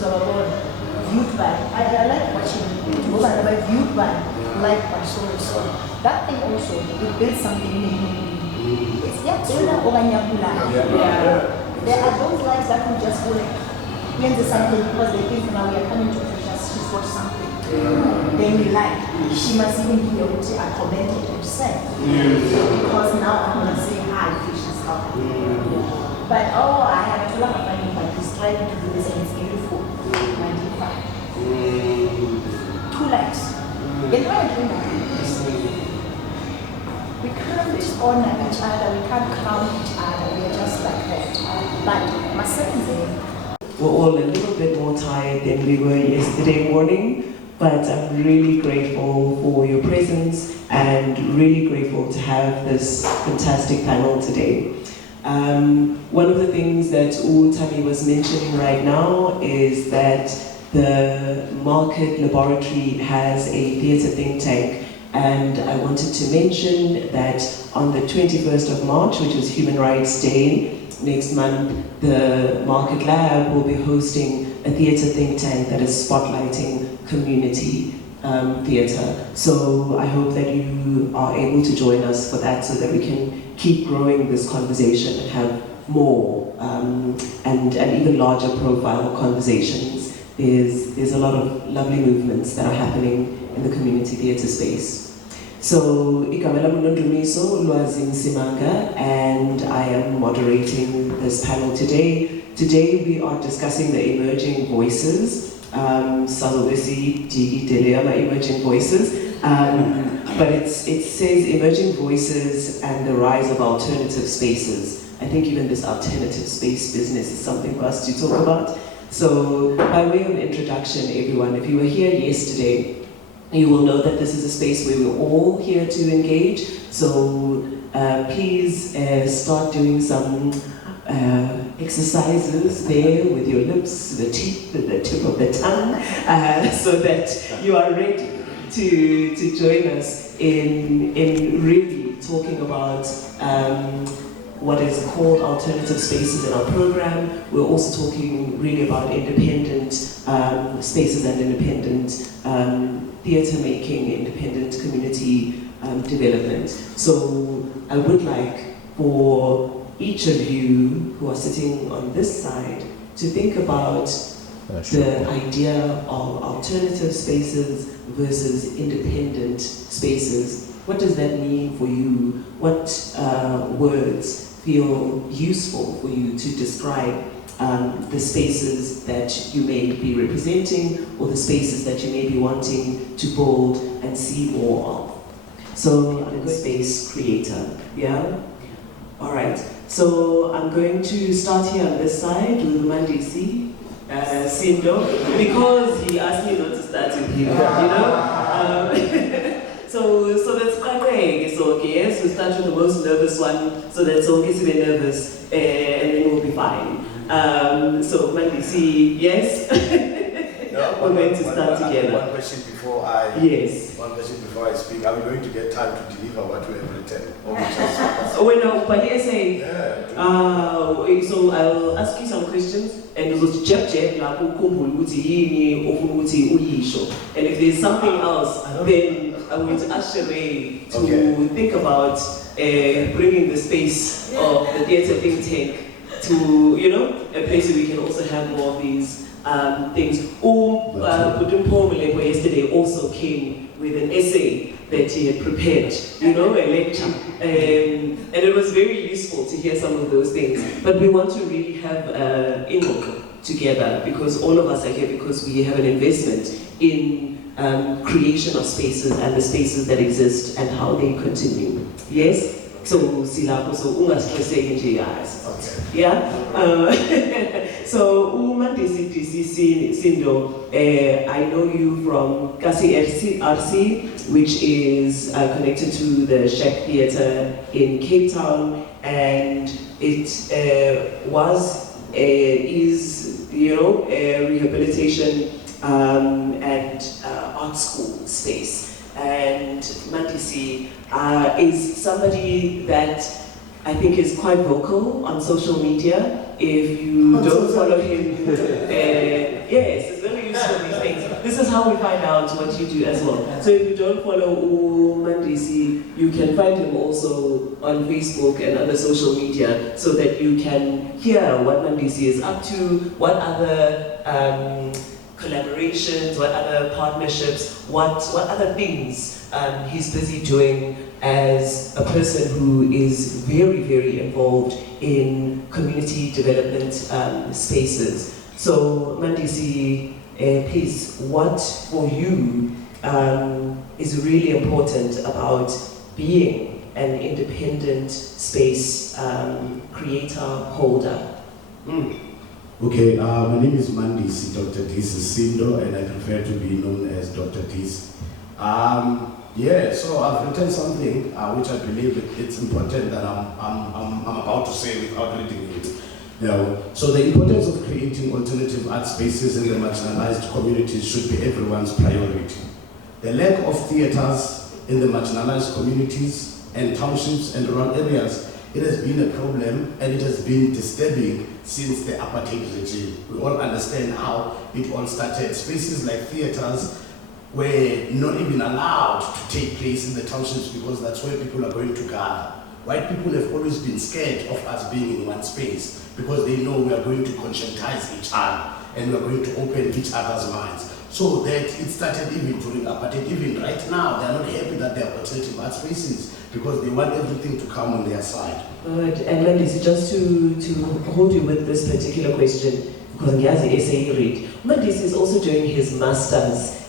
viewed by, I like watching Zwakala, but viewed by, liked by so and so. That thing also, it builds something in you. It's there are those lives that will just go like, into something because they think now we are coming to just watch something. Then we like, she must even be able to comment it herself. Because now I'm going to say hi, fish and stuff. But I have a lot of money, but he's trying to do this and it's beautiful. 95. 2 likes. Then why are you doing that? We can't honor each other, we can't crown each other, we are just like that. But my second thing, we're all a little bit more tired than we were yesterday morning, but I'm really grateful for your presence and really grateful to have this fantastic panel today. One of the things that Tami was mentioning right now is that the Market Laboratory has a theatre think tank, and I wanted to mention that on the 21st of March, which is Human Rights Day, next month, the Market Lab will be hosting a theatre think tank that is spotlighting community theatre. So I hope that you are able to join us for that so that we can keep growing this conversation and have more and even larger profile conversations. There's a lot of lovely movements that are happening in the community theatre space. So, Ikamela Munondumiso, Lwazim Simanga, and I am moderating this panel today. Today we are discussing the emerging voices, Salobesi Digi Teleama emerging voices, but it says emerging voices and the rise of alternative spaces. I think even this alternative space business is something for us to talk about. So, by way of introduction, everyone, if you were here yesterday, you will know that this is a space where we're all here to engage. So please start doing some exercises there with your lips, the teeth, the tip of the tongue, so that you are ready to join us in really talking about what is called alternative spaces in our program. We're also talking really about independent spaces and independent theatre making, independent community development. So I would like for each of you who are sitting on this side to think about the idea of alternative spaces versus independent spaces. What does that mean for you? What words feel useful for you to describe the spaces that you may be representing or the spaces that you may be wanting to build and see more of? So I'm a space creator, yeah? All right, so I'm going to start here on this side with Mandisi Sindo, because he asked me not to start with him, you know? So that's quite great. So okay, yes, we start with the most nervous one, so that's okay to be nervous, and then we'll be fine. So Mandisi, yes? No, we're going to start together. One question before I speak. Are we going to get time to deliver what we have written? Or we just no, but yes, so I'll ask you some questions, and if there's something else, then I would ask Sheree to think about bringing the space of the theatre think tank to, a place where we can also have more of these things. Budumpo yesterday also came with an essay that he had prepared, a lecture. And it was very useful to hear some of those things. But we want to really have input together, because all of us are here because we have an investment in creation of spaces and the spaces that exist and how they continue. Yes? So silapho so ungastresseki nje guys. Yeah. So Mandisi Sindo, I know you from Kasi RC, which is connected to the Shack Theatre in Cape Town, and it is a rehabilitation and art school space. And Mandisi is somebody that I think is quite vocal on social media. If you don't follow him, Yes, it's very useful, these things. This is how we find out what you do as well. So if you don't follow Mandisi, you can find him also on Facebook and other social media so that you can hear what Mandisi is up to, what other collaborations, what other partnerships, what other things he's busy doing as a person who is very, very involved in community development spaces. So Mandisi, please, what for you is really important about being an independent space creator, holder? Okay, my name is Mandisi, Dr. Dis Sindo, and I prefer to be known as Dr. Dis. Yeah, so I've written something which I believe it's important that I'm about to say without reading it. Yeah. So the importance of creating alternative art spaces in the marginalized communities should be everyone's priority. The lack of theaters in the marginalized communities and townships and rural areas, it has been a problem and it has been disturbing since the apartheid regime. We all understand how it all started. Spaces like theaters were not even allowed to take place in the townships because that's where people are going to gather. White people have always been scared of us being in one space because they know we are going to conscientize each other and we are going to open each other's minds. So that it started even during apartheid. Even right now, they are not happy that there are alternative art spaces because they want everything to come on their side. Good. And Mandisi, just to hold you with this particular question, because he has the essay you read, Mandisi is also doing his master's.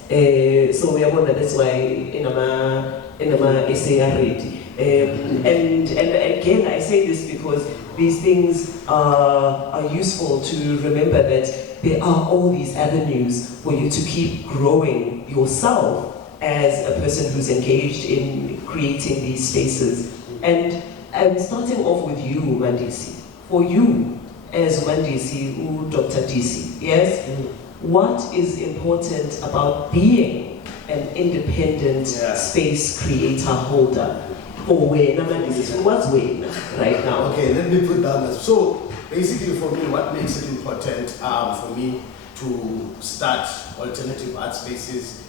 So we are wondering that's why in my essay I read. And again, I say this because these things are useful to remember that there are all these avenues for you to keep growing yourself as a person who's engaged in creating these spaces. And I'm starting off with you, Mandisi. For you, as Mandisi, Dr. DC, yes? What is important about being an independent space creator holder? For when what's when right now? Okay, let me put down this. So basically for me, what makes it important for me to start alternative art spaces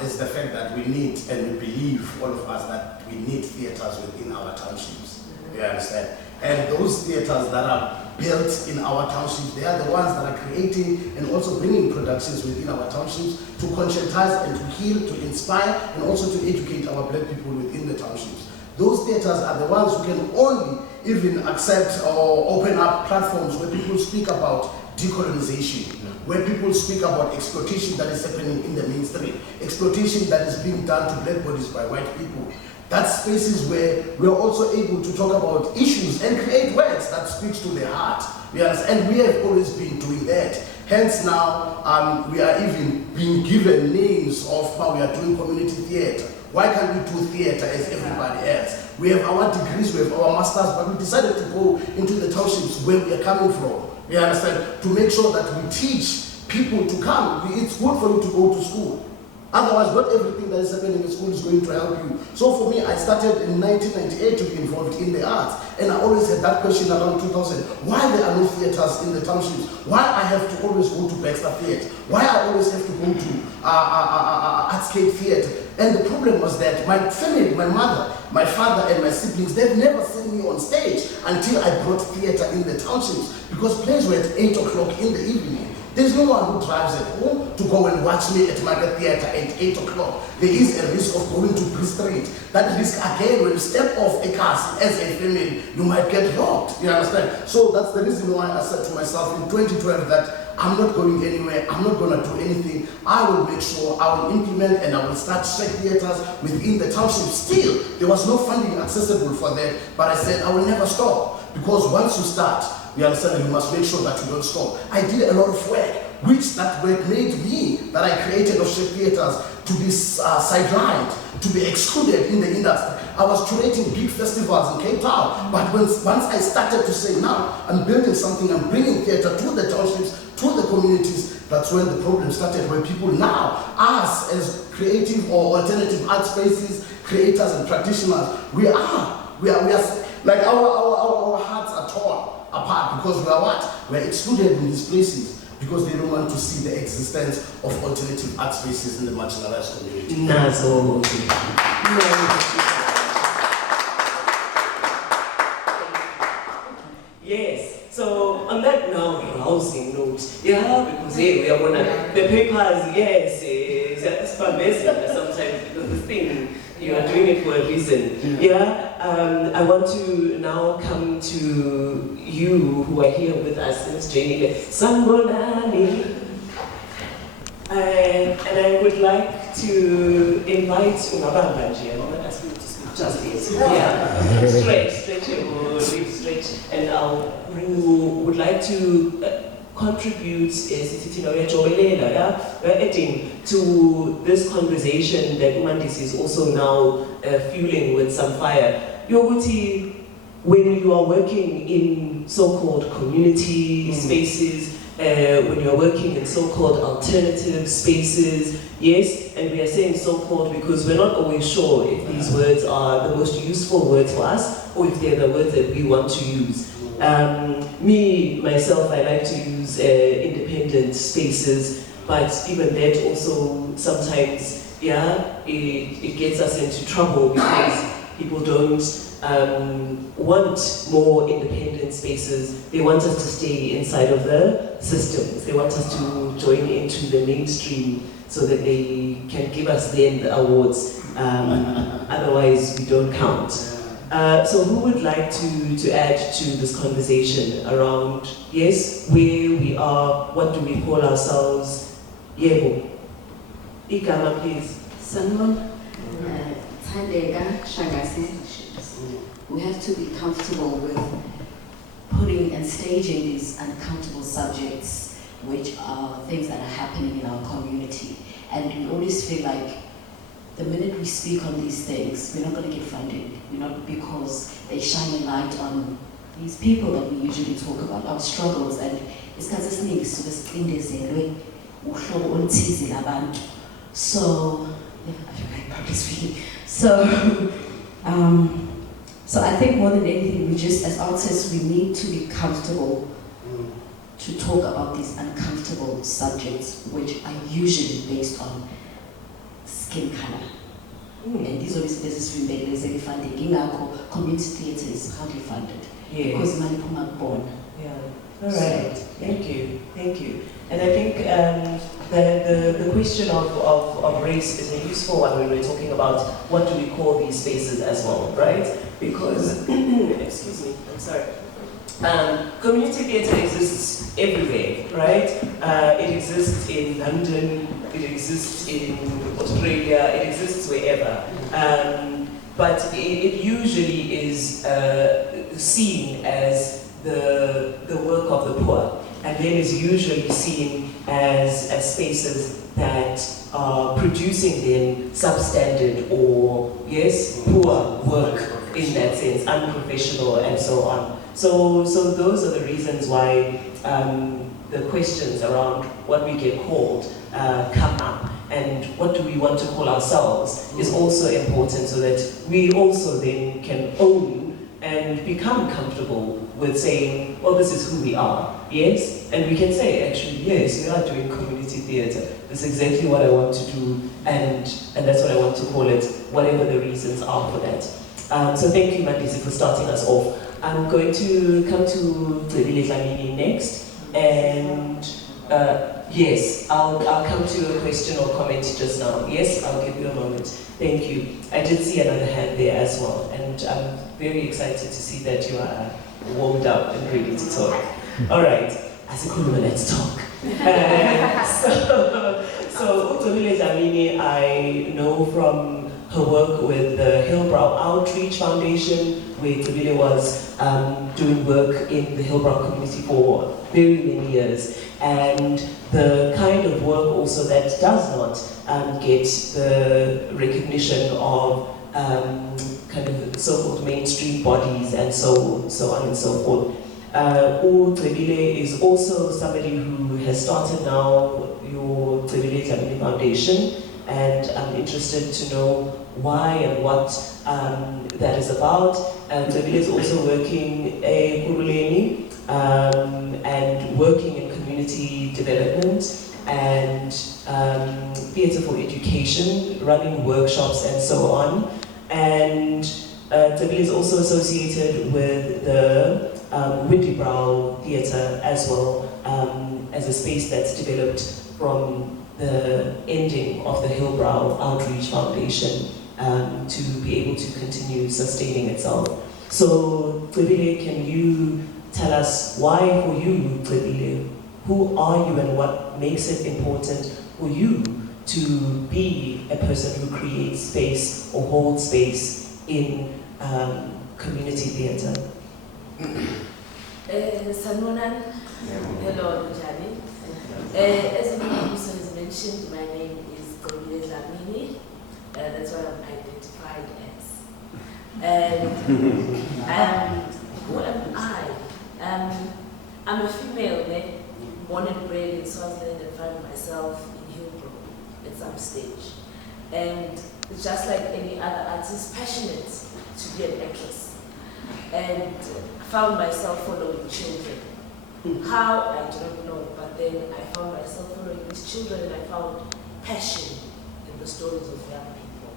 is the fact that we need, and we believe, all of us, that we need theaters within our townships. You understand? And those theaters that are built in our townships, they are the ones that are creating and also bringing productions within our townships to conscientize and to heal, to inspire, and also to educate our black people within the townships. Those theaters are the ones who can only even accept or open up platforms where people speak about decolonization, where people speak about exploitation that is happening in the mainstream, exploitation that is being done to black bodies by white people. That's spaces where we are also able to talk about issues and create words that speak to the heart. Yes, and we have always been doing that. Hence now, we are even being given names of how we are doing community theatre. Why can't we do theatre as everybody else? We have our degrees, we have our masters, but we decided to go into the townships where we are coming from. You understand? To make sure that we teach people to come. It's good for you to go to school. Otherwise, not everything that is happening in school is going to help you. So for me, I started in 1998 to be involved in the arts. And I always had that question around 2000. Why there are no theaters in the townships? Why I have to always go to Baxter Theatre? Why I always have to go to Artscape Theatre? And the problem was that my family, my mother, my father and my siblings, they've never seen me on stage until I brought theatre in the townships. Because plays were at 8 o'clock in the evening. There's no one who drives at home to go and watch me at Market Theatre at 8 o'clock. There is a risk of going to Blue Street. That risk, again, when you step off a car as a family, you might get robbed. You understand? So that's the reason why I said to myself in 2012 that I'm not going anywhere, I'm not going to do anything. I will make sure I will implement and I will start check theatres within the township. Still, there was no funding accessible for that, but I said I will never stop. Because once you start, you understand, you must make sure that you don't stop. I did a lot of work, which that work made me, that I created of shape theatres, to be sidelined, to be excluded in the industry. I was curating big festivals in Cape Town, but once I started to say, now I'm building something, I'm bringing theatre to the townships, to the communities, that's when the problem started, where people now, us as creative or alternative art spaces, creators and practitioners, we are like our hearts are torn apart because we are what? We are excluded in these places because they don't want to see the existence of alternative art spaces in the marginalized community. Nazo. Yes. So on that now rousing note, because we are gonna the papers, yes, it's amazing sometimes because the thing you are doing it for a reason. I want to now come to you who are here with us, Ms. Jenny Sambonani. And I would like to invite Ungabamba nje. I'm not asking you to speak just yet. Stretch your lips, stretch, and who would like to contribute we're adding to this conversation that Umandisi is also now fueling with some fire. Yoguti, when you are working in so-called community spaces, when you are working in so-called alternative spaces, yes, and we are saying so-called because we're not always sure if these words are the most useful words for us or if they're the words that we want to use. Myself, I like to use independent spaces, but even that also sometimes, it gets us into trouble because people don't want more independent spaces. They want us to stay inside of the systems. They want us to join into the mainstream so that they can give us then the awards. Otherwise, we don't count. So who would like to add to this conversation around, yes, where we are, what do we call ourselves? Yebo. Igama, please. Sanibona. Thandeka Shangase. We have to be comfortable with putting and staging these uncomfortable subjects, which are things that are happening in our community. And we always feel like the minute we speak on these things, we're not going to get funding. We're not, because they shine a light on these people that we usually talk about, our struggles. And it's because it's needs to this thing they say, so, so I think more than anything, we just, as artists, we need to be comfortable to talk about these uncomfortable subjects, which are usually based on skin color. And these always business related funding. Community theatre is hardly funded. Because money from born. All right. Thank you. And I think the question of race is a useful one when we're talking about what do we call these spaces as well, right? Because, excuse me, I'm sorry. Community theatre exists everywhere, right? It exists in London, it exists in Australia, it exists wherever. But it usually is seen as the work of the poor, and then is usually seen as spaces that are producing then substandard or, yes, poor work in that sense, unprofessional and so on. So those are the reasons why the questions around what we get called come up, and what do we want to call ourselves is also important, so that we also then can own and become comfortable with saying, well, this is who we are, yes? And we can say, actually, yes, we are doing community theatre. That's exactly what I want to do, and that's what I want to call it, whatever the reasons are for that. So thank you, Mandisi, for starting us off. I'm going to come to Zwakala Dlamini next, and yes, I'll come to a question or comment just now. Yes, I'll give you a moment. Thank you. I did see another hand there as well, and I'm very excited to see that you are warmed up and ready to talk. All right, Asikhuluma, let's talk. So Zwakala Dlamini, I know from her work with the Hillbrow Outreach Foundation, where Zwakala was doing work in the Hillbrow community for very many years, and the kind of work also that does not get the recognition of kind of so-called mainstream bodies and so on and so forth. Zwakala is also somebody who has started now your Zwakala Dlamini Foundation, and I'm interested to know why and what that is about. Zwakala is also working Kuruleni and working in community community development and theatre for education, running workshops and so on. And Tabile is also associated with the Windy Brow Theatre as well, as a space that's developed from the ending of the Hillbrow Outreach Foundation to be able to continue sustaining itself. So, Tabile, can you tell us why for you, Tabile? Who are you and what makes it important for you to be a person who creates space or holds space in community theatre? Sanunan, hello, Jani. As Mr. has mentioned, my name is Tabile Dlamini. That's what I'm identified as. Who am I? I'm a female, born and bred in Swaziland, and found myself in Hillbrow at some stage. And just like any other artist, passionate to be an actress. And found myself following children. How, I don't know, but then I found myself following these children and I found passion in the stories of young people.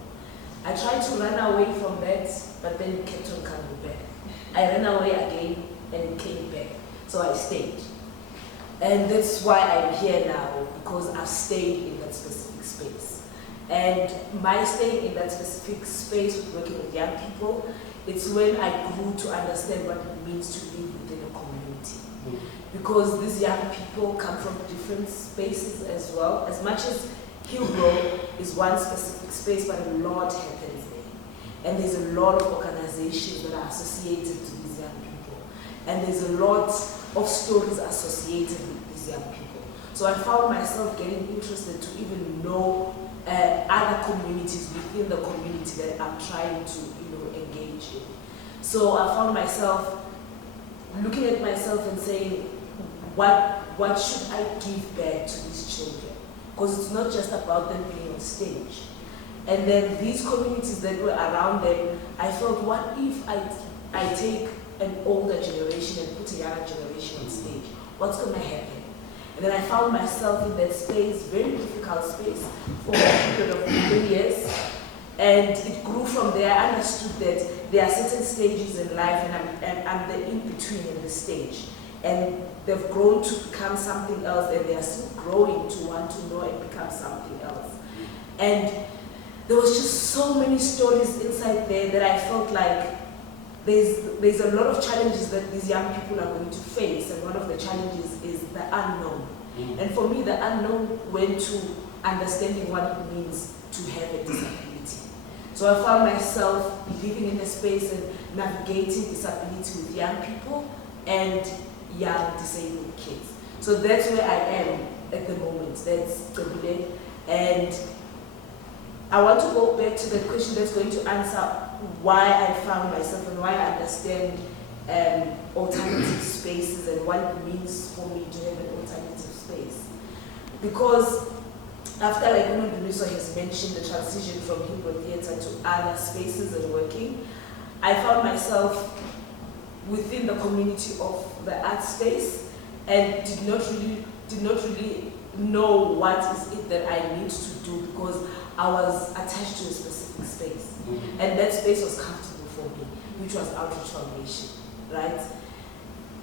I tried to run away from that, but then it kept on coming back. I ran away again and it came back, so I stayed. And that's why I'm here now, because I've stayed in that specific space. And my staying in that specific space with working with young people, it's when I grew to understand what it means to live within a community. Because these young people come from different spaces as well. As much as Hillbrow is one specific space, but a lot happens there. And there's a lot of organizations that are associated to these young people. And there's a lot of stories associated with these young people. So I found myself getting interested to even know other communities within the community that I'm trying to engage in. So I found myself looking at myself and saying, what should I give back to these children? Because it's not just about them being on stage. And then these communities that were around them, I felt, what if I take an older generation and put a younger generation on stage? What's going to happen? And then I found myself in that space, very difficult space, for a period of 3 years. And it grew from there. I understood that there are certain stages in life, and I'm the in-between in the stage. And they've grown to become something else, and they are still growing to want to know and become something else. And there was just so many stories inside there that I felt like there's a lot of challenges that these young people are going to face, and one of the challenges is the unknown. And for me, the unknown went to understanding what it means to have a disability. So I found myself living in a space and navigating disability with young people and young disabled kids. So that's where I am at the moment. That's Tabile. And I want to go back to the question that's going to answer why I found myself and why I understand alternative spaces and what it means for me to have an alternative space. Because after, like Duniso has mentioned, the transition from Hillbrow Theatre to other spaces and working, I found myself within the community of the art space and did not really know what is it that I need to do, because I was attached to a specific space. And that space was comfortable for me, which was Outreach Foundation, right?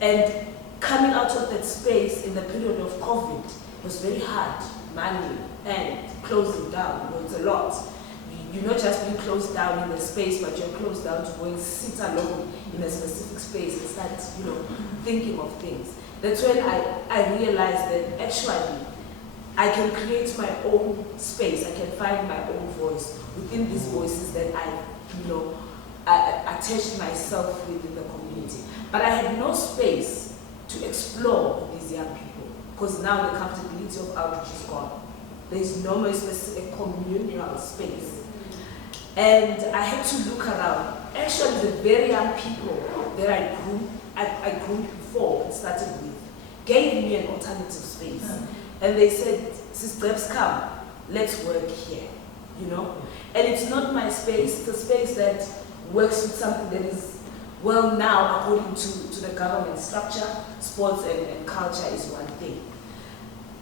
And coming out of that space in the period of COVID was very hard, money, and closing down. It's a lot. You're not just being closed down in the space, but you're closed down to go and sit alone in a specific space and start, thinking of things. That's when I realized that actually I can create my own space. I can find my own voice within these voices that I attached myself with in the community. But I had no space to explore these young people, because now the comfortability of outreach is gone. There's no more specific communal space. And I had to look around. Actually, the very young people that I grew before and started with gave me an alternative space. And they said, "Sis Debs, come, let's work here," And it's not my space, it's a space that works with something that is, well, now, according to the government structure, sports and culture is one thing.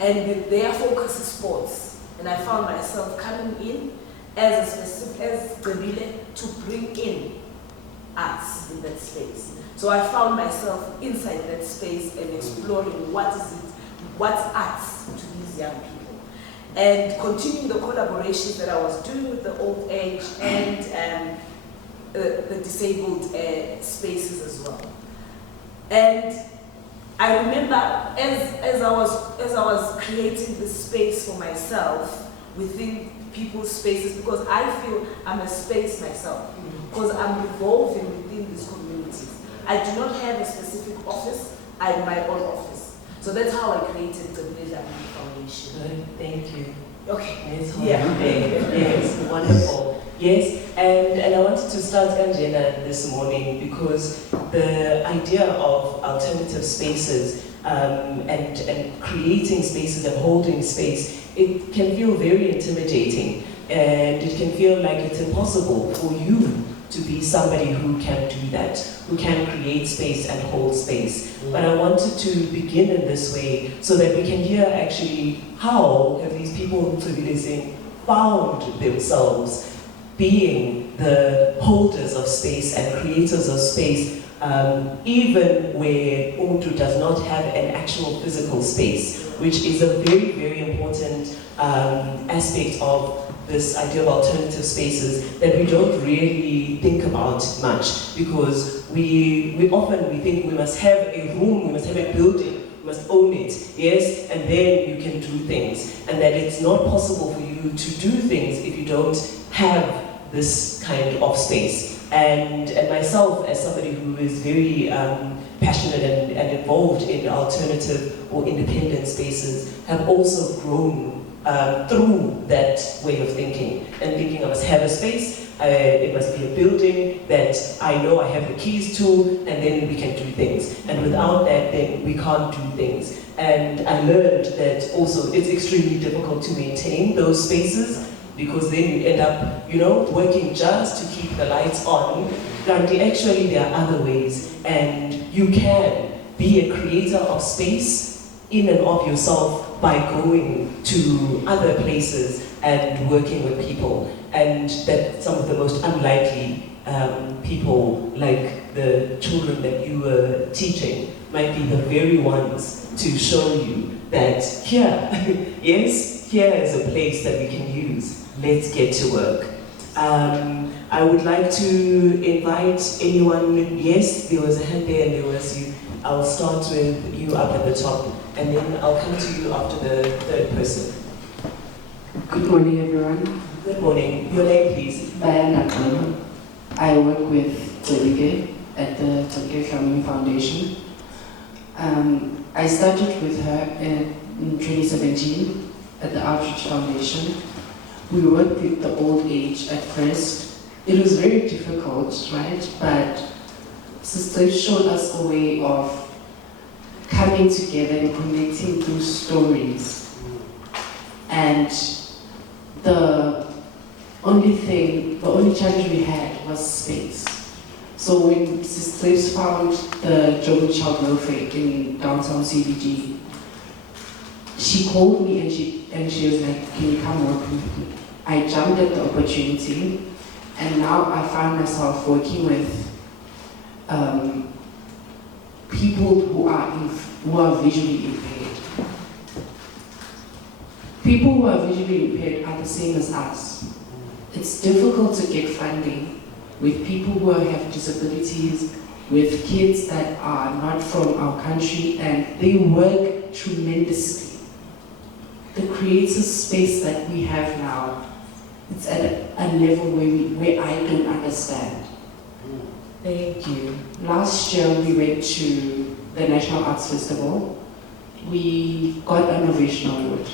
and their focus is sports. And I found myself coming in as Gabile to bring in arts in that space. So I found myself inside that space and exploring what's arts to these young people. And continuing the collaborations that I was doing with the old age and the disabled spaces as well. And I remember as I was creating this space for myself within people's spaces, because I feel I'm a space myself, because I'm revolving within these communities. I do not have a specific office, I have my own office. So that's how I created the Village Avenue Foundation. Good, thank you. Okay. Yes, Yeah. Yes, wonderful. Yes, and I wanted to start Kanjena this morning because the idea of alternative spaces and creating spaces and holding space, it can feel very intimidating, and it can feel like it's impossible for you to be somebody who can do that, who can create space and hold space. But I wanted to begin in this way so that we can hear actually how have these people in found themselves being the holders of space and creators of space, even where Ubuntu does not have an actual physical space, which is a very, very important aspect of this idea of alternative spaces that we don't really think about much, because we often think we must have a room, we must have a building, we must own it, yes, and then you can do things, and that it's not possible for you to do things if you don't have this kind of space. And myself, as somebody who is very passionate and involved in alternative or independent spaces, have also grown through that way of thinking, and thinking I must have a space, it must be a building that I know I have the keys to, and then we can do things. And without that, then we can't do things. And I learned that also it's extremely difficult to maintain those spaces, because then you end up, working just to keep the lights on. But actually there are other ways, and you can be a creator of space in and of yourself by going to other places and working with people. And that some of the most unlikely people, like the children that you were teaching, might be the very ones to show you that here, yes, here is a place that we can use. Let's get to work. I would like to invite anyone. Yes, there was a hand there and there was you. I'll start with you up at the top, and then I'll come to you after the third person. Good morning, everyone. Good morning. Your name, please. Zwakala. I work with Zwakala at the Zwakala Family Foundation. I started with her in 2017 at the Outreach Foundation. We worked with the old age at first. It was very difficult, right? But Sister showed us a way of coming together and connecting through stories. And the only challenge we had was space. So when Sisters found the Global Child Welfare in downtown CBD, she called me and she was like, "Can you come work with me?" I jumped at the opportunity, and now I find myself working with people who are visually impaired. People who are visually impaired are the same as us. It's difficult to get funding with people who have disabilities, with kids that are not from our country, and they work tremendously. The creative space that we have now, it's at a level where I don't understand. Thank you. Last year we went to the National Arts Festival. We got an Innovation Award.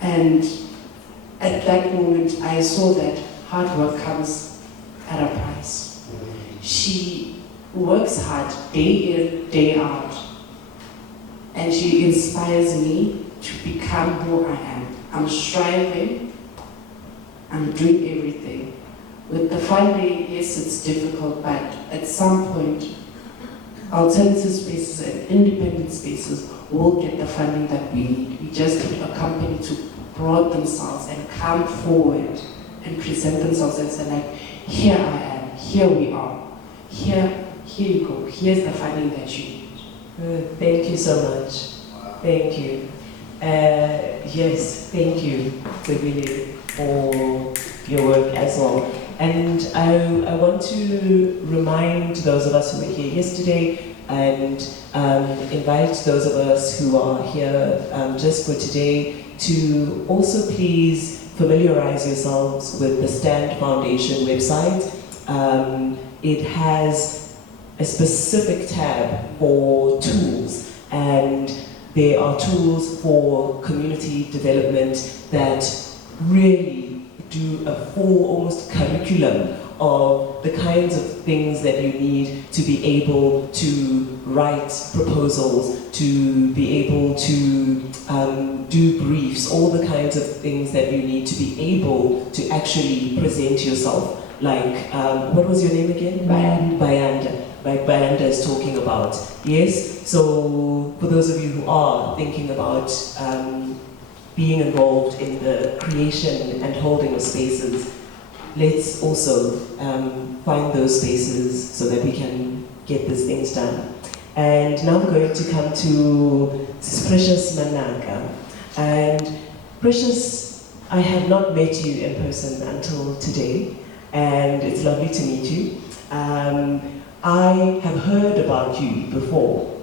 And at that moment I saw that hard work comes at a price. She works hard day in, day out, and she inspires me to become who I am. I'm striving, I'm doing everything. With the funding, yes, it's difficult, but at some point, alternative spaces and independent spaces will get the funding that we need. We just need a company to broad themselves and come forward and present themselves and say like, here I am, here we are, here you go, here's the funding that you need. Thank you so much. Thank you. Yes, thank you, Zwakala, for your work as well. And I want to remind those of us who were here yesterday and invite those of us who are here just for today to also please familiarize yourselves with the Stand Foundation website. It has a specific tab for tools, and there are tools for community development that really do a full, almost curriculum of the kinds of things that you need to be able to write proposals, to be able to do briefs, all the kinds of things that you need to be able to actually present yourself. Like, what was your name again? Bayanda. Like Bayanda is talking about. Yes? So, for those of you who are thinking about being involved in the creation and holding of spaces, let's also find those spaces so that we can get these things done. And now I'm going to come to Precious Manaka. And Precious, I have not met you in person until today, and it's lovely to meet you. I have heard about you before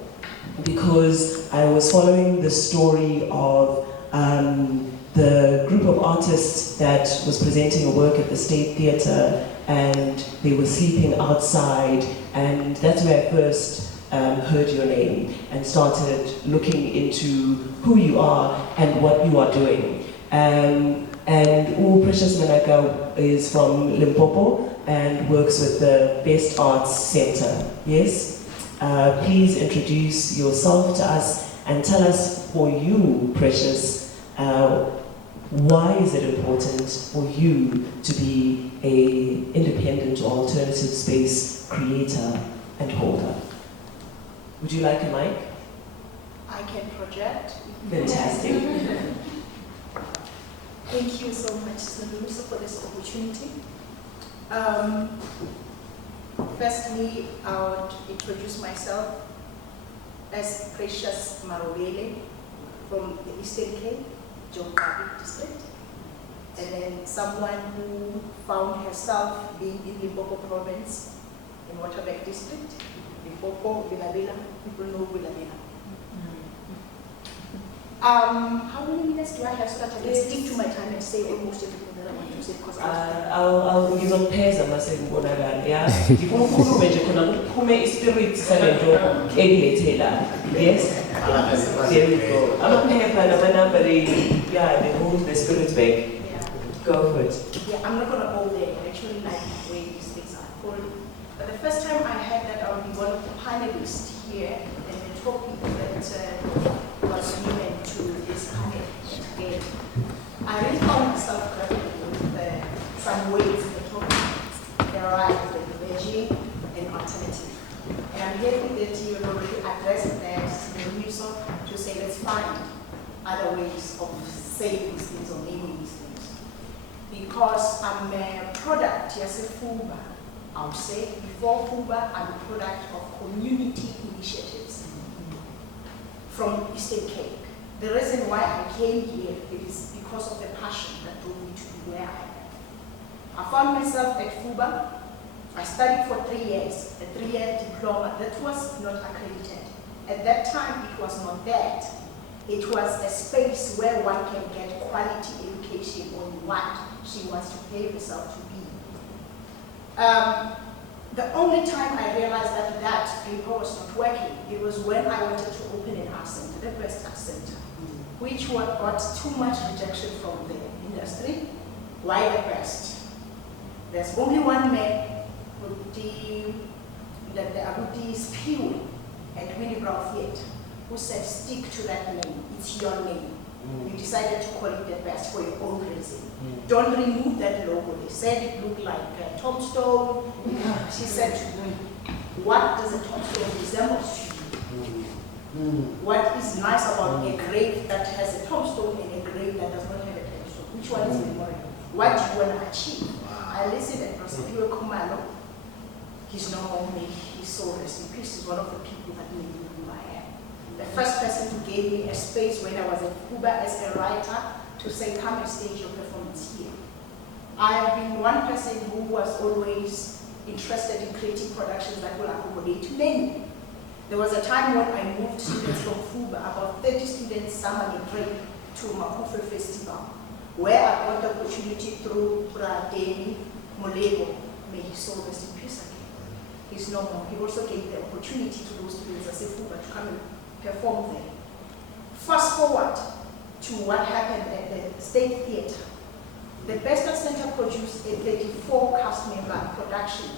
because I was following the story of the group of artists that was presenting a work at the State Theatre, and they were sleeping outside, and that's where I first heard your name and started looking into who you are and what you are doing. And Precious Manaka is from Limpopo and works with the Best Arts Center. Yes? Please introduce yourself to us and tell us, for you, Precious, why is it important for you to be an independent or alternative space creator and holder? Would you like a mic? I can project. Fantastic. Thank you so much, Luisa, for this opportunity. Firstly, I would introduce myself as Precious Marobele from the Eastern Cape, Zwakala district, and then someone who found herself being in Limpopo province in Waterberg district. Limpopo, Vilabela, people know Vilabela. How many minutes do I have so that I can stick to my time and say almost everything that I want to say? Because I'll ngizopheza mase ngibonakala, yeah. Ngifuna ukukhuluma nje khona kuphume ispirit salento ekulethele la. Yes. There we go. Amaphepha namanamba they hold the spirit back. Yeah. Go for it. Yeah, I'm not gonna go there. I actually like the way these things are called. But the first time I heard that I would be one of the panelists here and the topic that was given to this panel today, I really found myself grappling with some ways in the topic, the right, the veggie, and alternative. And I'm happy that you already addressed that in the reason to say let's find other ways of saying these things or naming these things. Because I'm a product, yes, a FUBA. I would say before FUBA, I'm a product of community initiatives from Eastern Cape. The reason why I came here is because of the passion that drove me to be where I am. I found myself at FUBA. I studied for 3 years, a 3-year diploma that was not accredited. At that time, it was not that. It was a space where one can get quality education on what she wants to pay herself to be. The only time I realized that paper was not working, it was when I wanted to open an art center, the Best Art Center, which got too much rejection from the industry. Why the best? There's only one man with the Agudi spewing at Winnie Brown Theatre who said, stick to that name, it's your name. You decided to call it the best for your own reason. Don't remove that logo. They said it looked like a tombstone. She said to me, what does a tombstone resemble? examples to you. What is nice about a grave that has a tombstone and a grave that does not have a tombstone? Which one is memorable? What do you want to achieve? I listened at Prosecutor Kumalo. He's no more me. He's so rest in peace. He's one of the people that made me who I am. The first person who gave me a space when I was at Cuba as a writer to say, come and stage your performance here. I have been one person who was always interested in creating productions that will accommodate many. There was a time when I moved students from Cuba, about 30 students, summer in break, to Makufe Festival, where I got the opportunity through Deni Molego. May his soul rest in peace again. He's no more. He also gave the opportunity to those students as a Cuba to come and perform there. Fast forward to what happened at the State Theatre. The Besta Center produced a 34 cast member production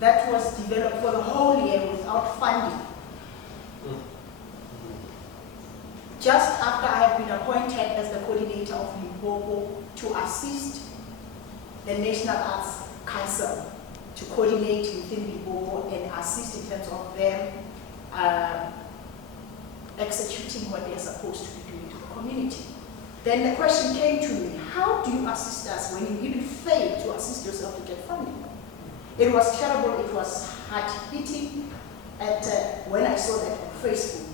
that was developed for the whole year without funding. Just after I had been appointed as the coordinator of Limpopo to assist the National Arts Council to coordinate within Limpopo and assist in terms of them executing what they're supposed to be doing to the community. Then the question came to me, how do you assist us when you even fail to assist yourself to get funding? It was terrible, it was hard-hitting. When I saw that on Facebook,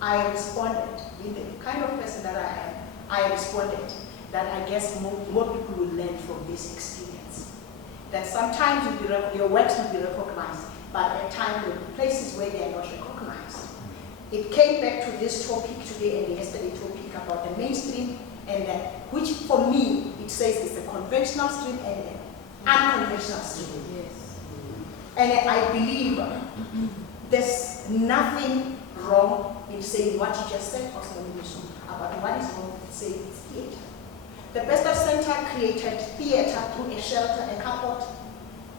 I responded, being the kind of person that I am, I responded that I guess more people will learn from this experience. That sometimes your works will be recognized, but at times there will be places where they are not recognized. It came back to this topic today and yesterday topic about the mainstream, and which for me, it says it's a conventional stream and an unconventional stream. Yes. And I believe there's nothing wrong in saying what you just said, about what is wrong with saying it's theatre. The Besta Center created theatre through a shelter, a carport.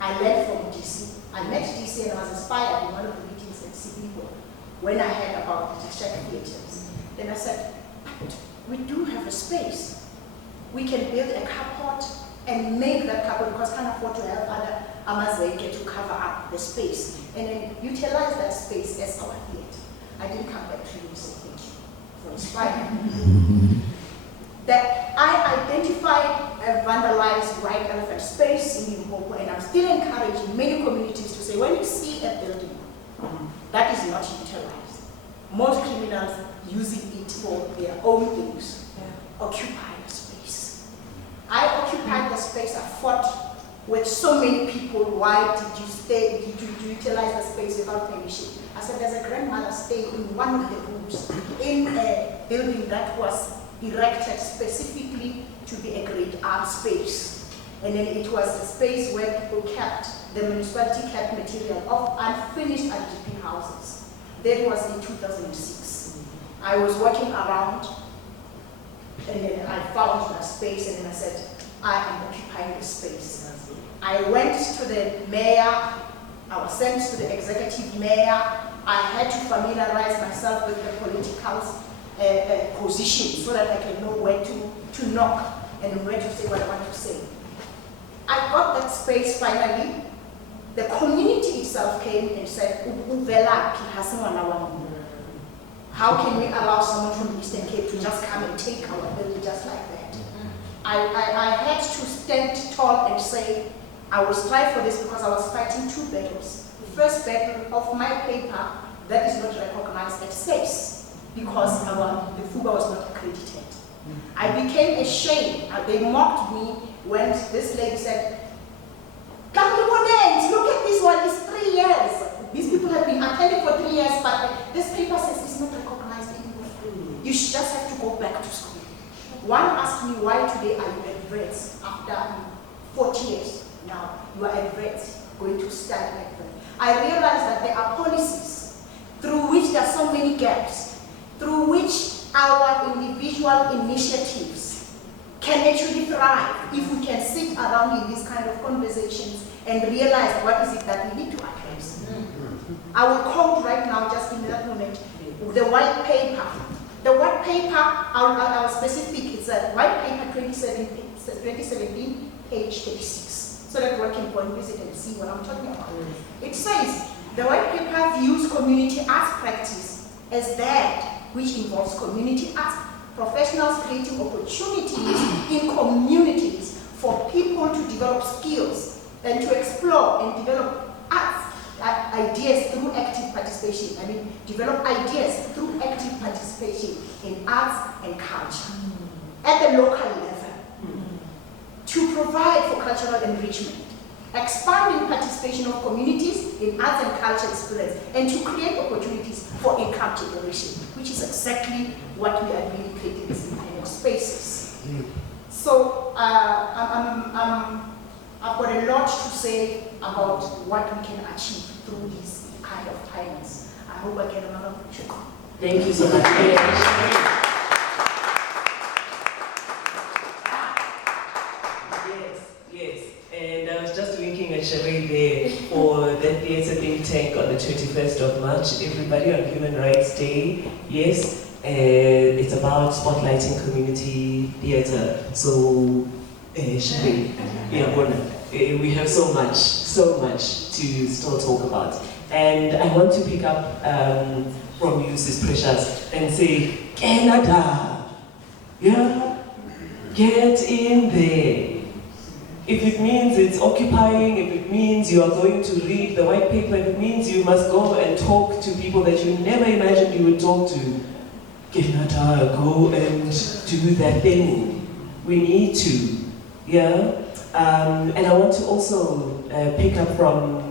I learned from DC. I met DC and I was inspired in one of the meetings at Sydney when I heard about the Czech theatres. Then I said, but we do have a space. We can build a carport and make that carport, because I can't afford to have other Amazeke to cover up the space, and then utilize that space as our theatre. I didn't come back to you and say thank you for inspiring me. That I identified a vandalized white elephant space in Limpopo, and I'm still encouraging many communities to say, when you see a building that is not utilized, most criminals using it for their own things, occupy the space. I occupied the space, I fought with so many people, why did you utilize the space without permission? I said, there's a grandmother staying in one of the rooms in a building that was erected specifically to be a great art space. And then it was a space where people kept, the municipality kept material of unfinished IDP houses. That was in 2006. I was walking around and then I found a space and then I said, I am occupying this space. I went to the mayor, I was sent to the executive mayor. I had to familiarize myself with the political position so that I can know where to knock and where to say what I want to say. I got that space finally. The community itself came and said, how can we allow someone from Eastern Cape to just come and take our building just like that? I had to stand tall and say, I will strive for this because I was fighting two battles. The first battle of my paper that is not recognized at SACE because the FUBA was not accredited. I became ashamed. They mocked me when this lady said, look at this one, it's 3 years. These people have been attending for 3 years, but this paper says it's not recognized anymore. You should just have to go back to school. One asked me, why today are you at Brits after 40 years? Now you are at Brits going to study like that. I realized that there are policies through which there are so many gaps, through which our individual initiatives can actually thrive if we can sit around in these kind of conversations and realize what is it that we need to address. I will quote right now, just in that moment, the white paper. The white paper, I was specific, it's a white paper 2017, page 36, so that one can go and visit and see what I'm talking about. It says, The white paper views community arts practice as that which involves community arts professionals creating opportunities in communities for people to develop skills and to explore and develop arts ideas through active participation. I mean, develop ideas through active participation in arts and culture at the local level to provide for cultural enrichment, expanding participation of communities in arts and culture experience, and to create opportunities for income generation, which is exactly what we are really creating these kind of spaces. So I've got a lot to say about what we can achieve through these kind of pilots. I hope I get another opportunity. Thank you so much. Yes. And I was just winking at Sheree there for the theatre think tank on the 21st of March. Everybody on Human Rights Day. Yes, it's about spotlighting community theatre. So, Sheree, we have so much to still talk about. And I want to pick up from you, Sis Precious, and say, Canada, yeah, get in there. If it means it's occupying, if it means you are going to read the white paper, if it means you must go and talk to people that you never imagined you would talk to, Canada, go and do that thing. We need to, yeah? And I want to also pick up from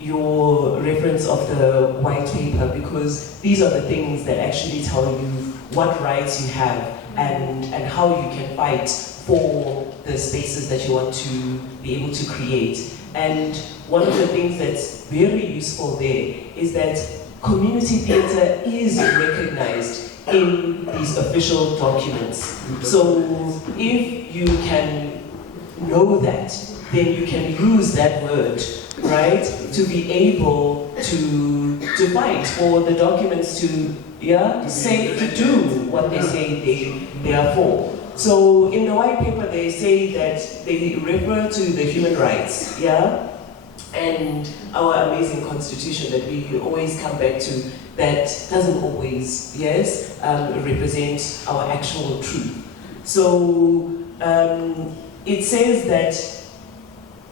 your reference of the white paper, because these are the things that actually tell you what rights you have and how you can fight for the spaces that you want to be able to create. And one of the things that's very useful there is that community theatre is recognized in these official documents. So if you can know that, then you can use that word, right, to be able to fight for the documents to say, to do what they say they are for. So in the white paper they say that they refer to the human rights, and our amazing constitution that we always come back to, that doesn't always, represent our actual truth. So it says that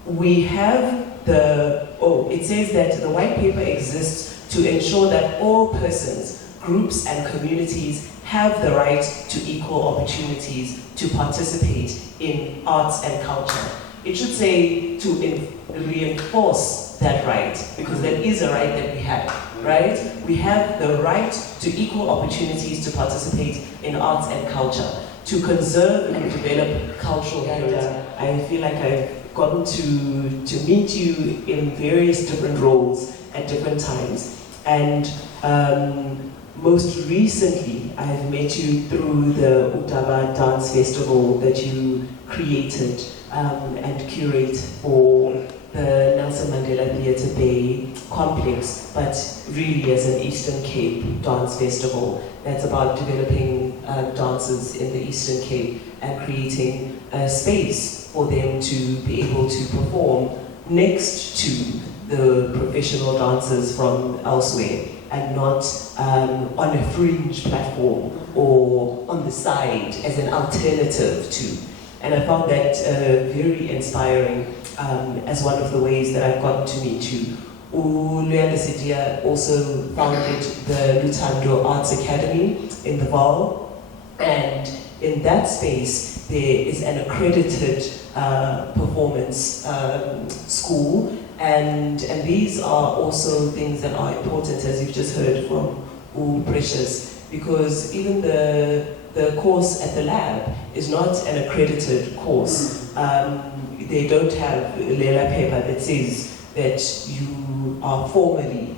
we have it says that the white paper exists to ensure that all persons, groups and communities have the right to equal opportunities to participate in arts and culture. It should say to reinforce that right, because that is a right that we have, right? We have the right to equal opportunities to participate in arts and culture, to conserve and develop cultural heritage. I feel like I've gotten to meet you in various different roles at different times. And most recently, I've met you through the Utaba Dance Festival that you created and curate for the Nelson Mandela Theatre Bay complex, but really as an Eastern Cape dance festival that's about developing dancers in the Eastern Cape and creating a space for them to be able to perform next to the professional dancers from elsewhere, and not on a fringe platform or on the side as an alternative to. And I found that very inspiring as one of the ways that I've gotten to meet you. Luyanda Sidia also founded the Lutando Arts Academy in the Val, and in that space there is an accredited performance school, and these are also things that are important, as you've just heard from Precious, because even the course at the lab is not an accredited course. They don't have a Lela paper that says that you are formally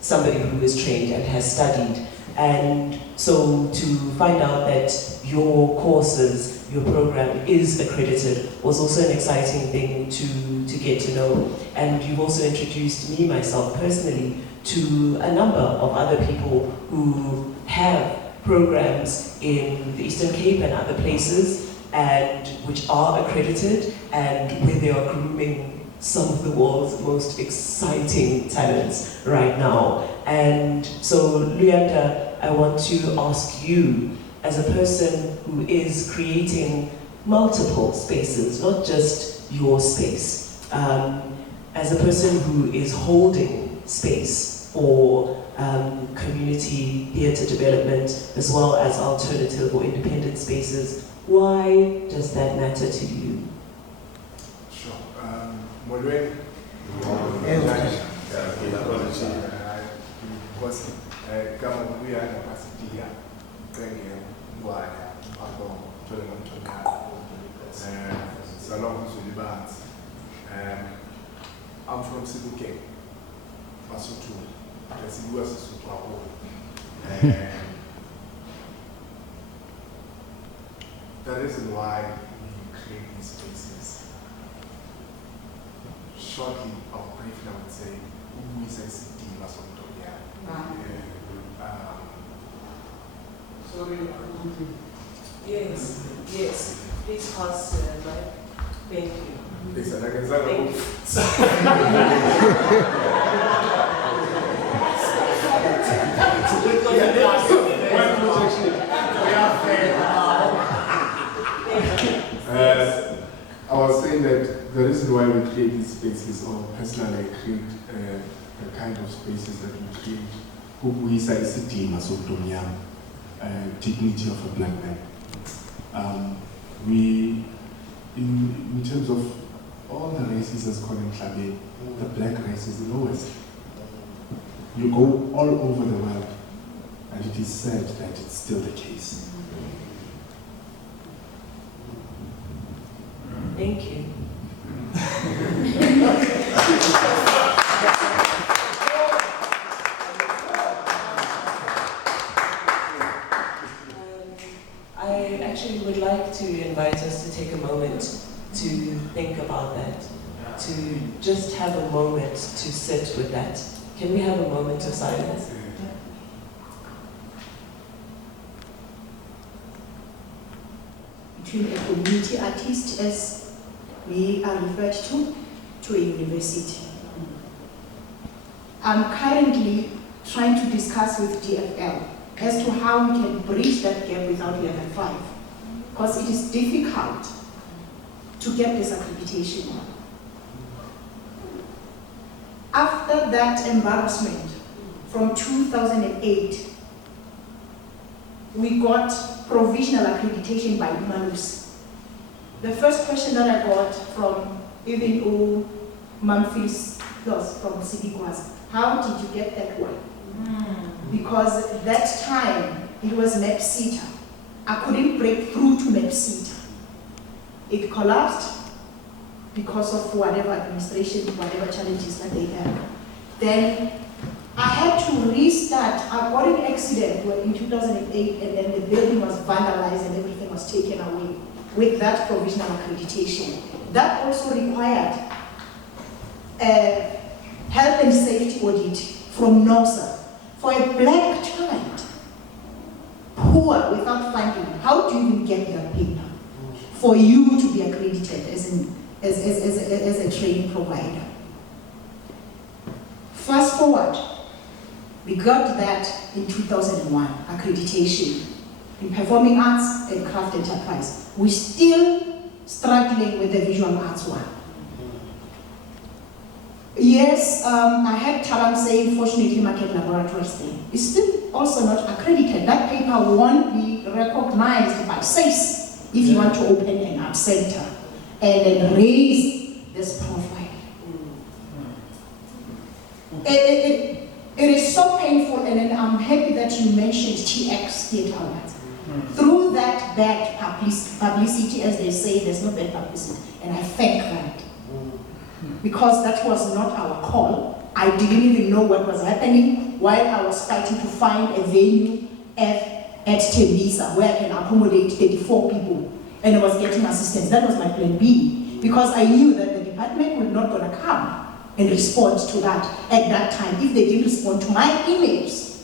somebody who is trained and has studied. And so to find out that your courses, your program is accredited was also an exciting thing to get to know. And you've also introduced me, myself personally, to a number of other people who have programs in the Eastern Cape and other places, and which are accredited, and where they are grooming some of the world's most exciting talents right now. And so, Luyanda, I want to ask you, as a person who is creating multiple spaces, not just your space, as a person who is holding space for community theatre development as well as alternative or independent spaces, why does that matter to you? Sure. Molweni. Because kama kuya capacity ya kwenye ngwana hapo tole mtokana salon Zulibat. I'm from Sibuke, Masutu. That's the US Sutu. The reason why we create these spaces, shortly or briefly, I would say, who is a team as well. Sorry, yes, yes. Please pass the mic. Thank you. Listen, I can Thank you. I was saying that the reason why we create these spaces, or personally I create the kind of spaces that we create, who is isidima sokudomnyama, dignity of a black man. We, in terms of all the races as called in Klabe, the black race is the lowest. You go all over the world, and it is said that it's still the case. Thank you. I actually would like to invite us to take a moment to think about that, to just have a moment to sit with that. Can we have a moment of silence? Between a community artist, as we are referred to a university. I'm currently trying to discuss with DFL as to how we can bridge that gap without level 5, because it is difficult to get this accreditation. After that embarrassment from 2008, we got provisional accreditation by Manus. The first question that I got from even Memphis from Civic was, how did you get that one? Because at that time, it was MEPSITA. I couldn't break through to MEPSITA. It collapsed because of whatever administration, whatever challenges that they had. Then I had to restart. I got an accident in 2008, and then the building was vandalized and everything was taken away with that provisional accreditation. That also required a health and safety audit from NOSA. For a black child, poor, without funding, how do you even get that paper for you to be accredited as a training provider? Fast forward, we got that in 2001, accreditation in performing arts and craft enterprise. We're still struggling with the visual arts one. Yes, I had Taram saying, fortunately, Market Laboratories thing. It's still also not accredited. That paper won't be recognized by SACE if you want to open an art center and then raise this profile. It is so painful, and then I'm happy that you mentioned TX Theatre Awards. Through that bad publicity, as they say, there's no bad publicity, and I thank that. Because that was not our call. I didn't even know what was happening while I was fighting to find a venue at Tembisa where I can accommodate 34 people, and I was getting assistance. That was my plan B, because I knew that the department was not going to come and respond to that at that time if they didn't respond to my emails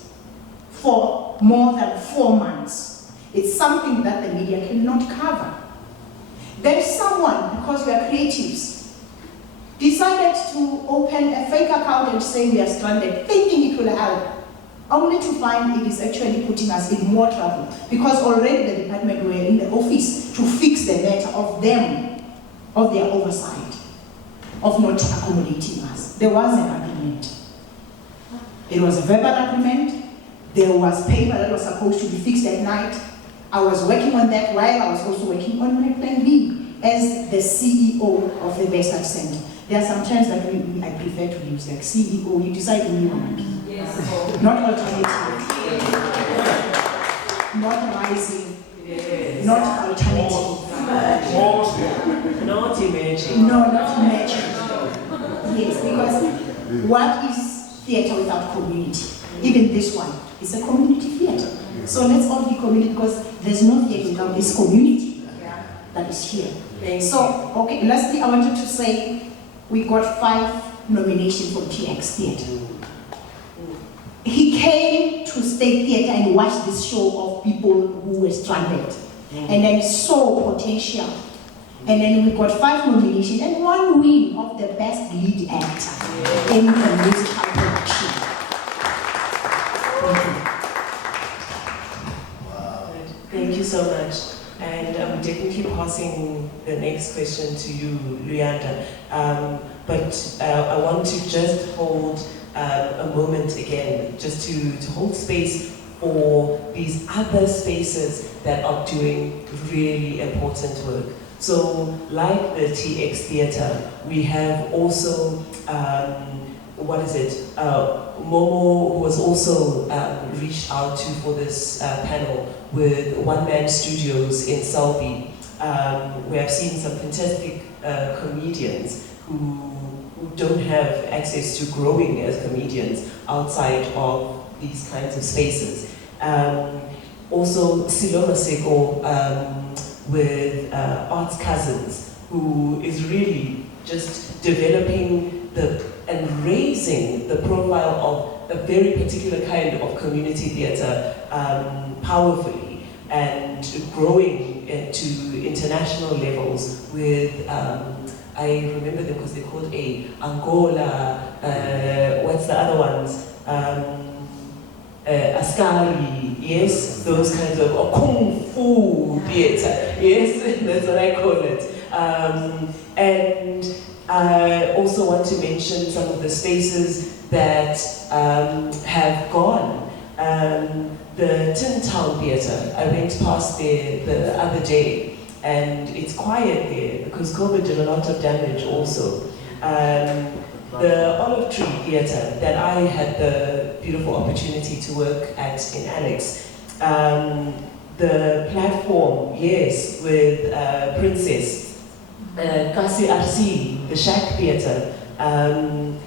for more than 4 months. It's something that the media cannot cover. There is someone, because we are creatives, decided to open a fake account and say we are stranded, thinking it will help, only to find it is actually putting us in more trouble, because already the department were in the office to fix the matter of them, of their oversight, of not accommodating us. There was an agreement. It was a verbal agreement. There was paper that was supposed to be fixed at night. I was working on that while I was also working on my plan B as the CEO of the Best Center. There are some terms that I prefer to use, like CEO, you decide when you want to be. Yes. Not alternative. Not rising. Yes. Not alternative. Not emerging. No, not emerging. Yes, because what is theatre without community? Even this one is a community theatre. So let's all be community, because there's no theatre without this community that is here. So, okay, lastly, I wanted to say we got 5 nominations for TX Theatre. He came to State Theatre and watched this show of people who were stranded, and then saw potential. And then we got 5 nominations and 1 win of the best lead actor in the musical production. Thank you so much. And I'm definitely passing the next question to you, Luyanda. But I want to just hold a moment again, just to hold space for these other spaces that are doing really important work. So, like the TX Theatre, we have also, Momo, who was also reached out to for this panel with One Man Studios in Selby. We have seen some fantastic comedians who don't have access to growing as comedians outside of these kinds of spaces. Also, Siloma Seko with Arts Cousins, who is really just developing and raising the profile of a very particular kind of community theatre powerfully, and growing to international levels with, I remember them because they're called Angola, what's the other ones? Askari, yes, those kinds of Kung Fu theatre, yes, that's what I call it. And I also want to mention some of the spaces that have gone. The Tin Town Theatre, I went past there the other day, and it's quiet there because COVID did a lot of damage also. The Olive Tree Theatre that I had the beautiful opportunity to work at in Alex. The platform, yes, with Princess, Kasi RC, the Shack Theatre, and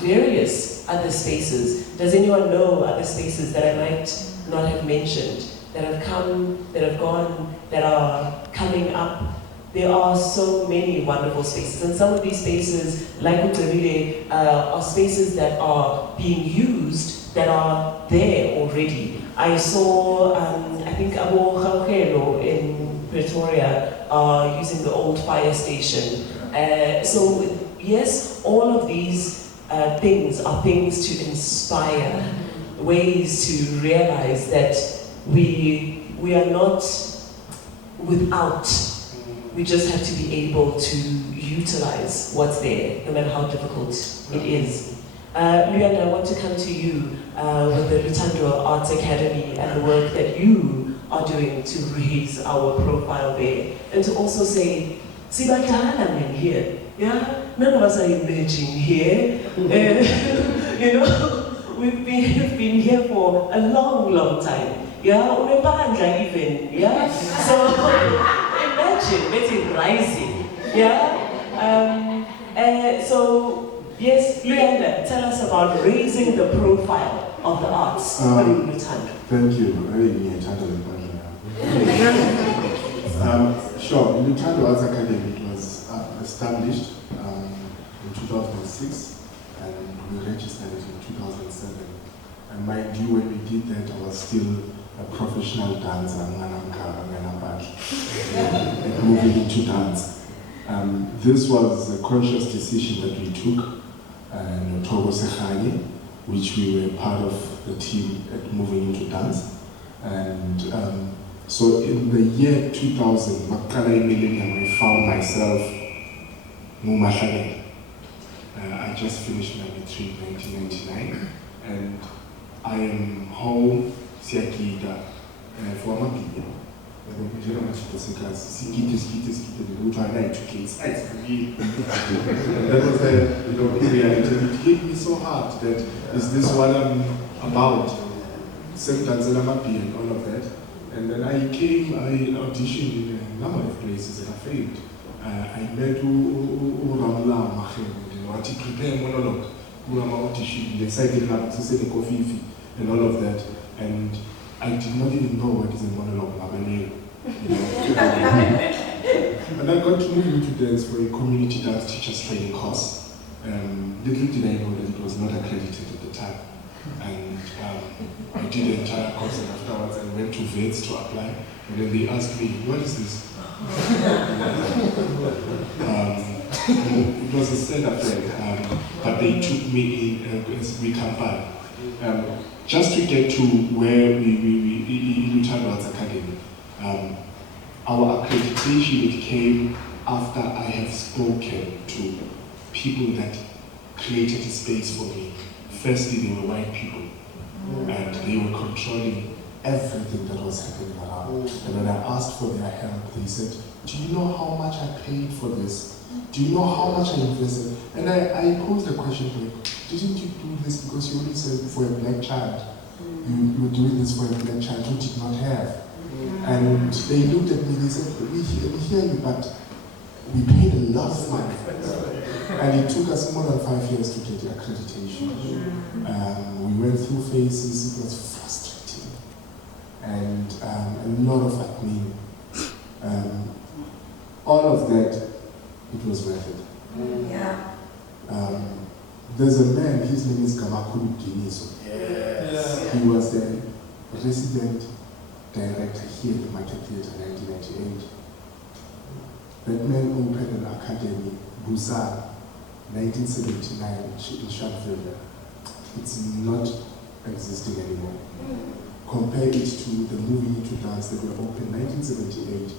various other spaces. Does anyone know other spaces that I might not have mentioned, that have come, that have gone, that are coming up? There are so many wonderful spaces, and some of these spaces, like Utlevile, are spaces that are being used, that are there already. I saw, I think Abo Khaukelo in Pretoria are using the old fire station. So yes, all of these things are things to inspire, ways to realize that we are not without. We just have to be able to utilize what's there, no matter how difficult it is. Luyanda, I want to come to you with the Lutando Arts Academy and the work that you are doing to raise our profile there. And to also say, Sibatana in here. Yeah? None of us are emerging here. You know, we've been here for a long, long time. Yeah, even. Yeah? So imagine, let's say rising. Yeah? So, yes, Luyanda, tell us about raising the profile of the arts. Thank you. Sure, Lutando Arts Academy was established in 2006, and we registered it in 2007. And mind you, when we did that, I was still a professional dancer, moving into dance. This was a conscious decision that we took, Notogo Sekhane, which we were part of the team at moving into dance. And so in the year 2000, Zwakala millennium, I found myself Mumahlane. I just finished my matric in 1999, and I am home, Siakida, for my people. That was the reality. It hit me so hard that is this what I'm about? And all of that. And then I auditioned in a number of places and I failed. I met Ramla what he prepared monologue, audition, they cited coffee and all of that. And I did not even know what is a monologue. And I got to move into dance for a community dance teachers training course. Little did I know that it was not accredited at the time. And I did the entire course, and afterwards I went to VETS to apply, and then they asked me, what is this? It was a sad affair, but they took me in as we campaign. Just to get to where we Arts Academy, our accreditation, it came after I have spoken to people that created a space for me. Firstly, they were white people, and they were controlling everything that was happening around. And when I asked for their help, they said, do you know how much I paid for this? Do you know how much I invested? And I posed a question to them, didn't you do this because you only said for a black child? You were doing this for a black child who did not have. And they looked at me, they said, we hear you, but we paid a lot of money for this. And it took us more than 5 years to get the accreditation. We went through phases, it was frustrating. And a lot of admin. All of that, it was worth it. There's a man, his name is Kamakulu Geniso. Yes. He was the resident director here at the Market Theatre in 1998. That man opened an academy, Busan, 1979 in Shantville. It's not existing anymore. Compare it to the moving into dance that were opened in 1978.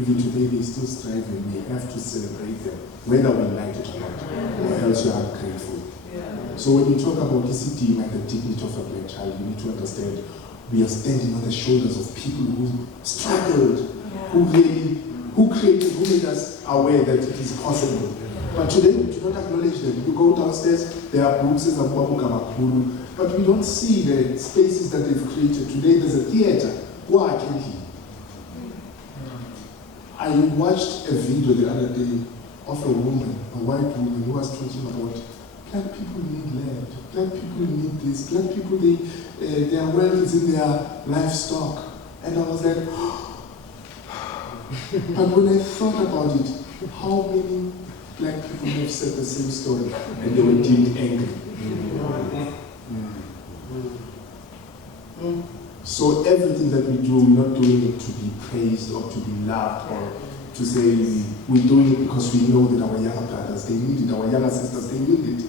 Even today, they still strive and we have to celebrate them, whether we like it or not, or else you are ungrateful. So when you talk about ECD and the dignity of a black child, you need to understand we are standing on the shoulders of people who struggled, who created, who made us aware that it is possible. But today we do not acknowledge them. You go downstairs, there are books and but we don't see the spaces that they've created. Today there's a theater. Why can't he? I watched a video the other day of a woman, a white woman, who was talking about black people need land, black people need this, black people, their wealth is in their livestock. And I was like, but when I thought about it, how many black people have said the same story and they were deemed angry? So everything that we do, we're not doing it to be praised or to be loved or to say we're doing it because we know that our younger brothers, they need it, our younger sisters, they need it.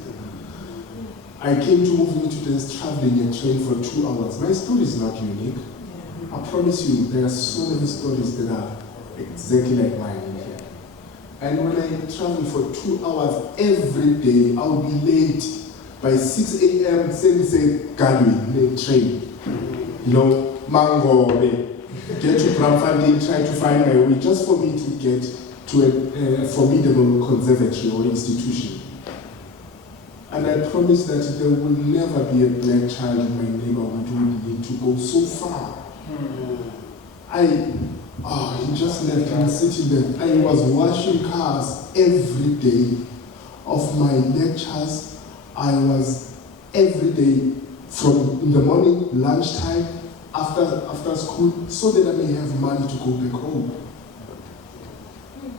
I came to Moving Into Dance traveling and trained for 2 hours. My story is not unique. I promise you, there are so many stories that are exactly like mine in here. And when I travel for 2 hours every day, I'll be late. By 6 a.m., say, Galway, train. You know, Mango, get to Bramford, try to find my way, just for me to get to a formidable conservatory or institution. And I promise that there will never be a black child in my neighborhood who will need to go so far. He just left me sitting there. I was washing cars every day of my lectures. I was every day from in the morning, lunchtime, after school, so that I may have money to go back home.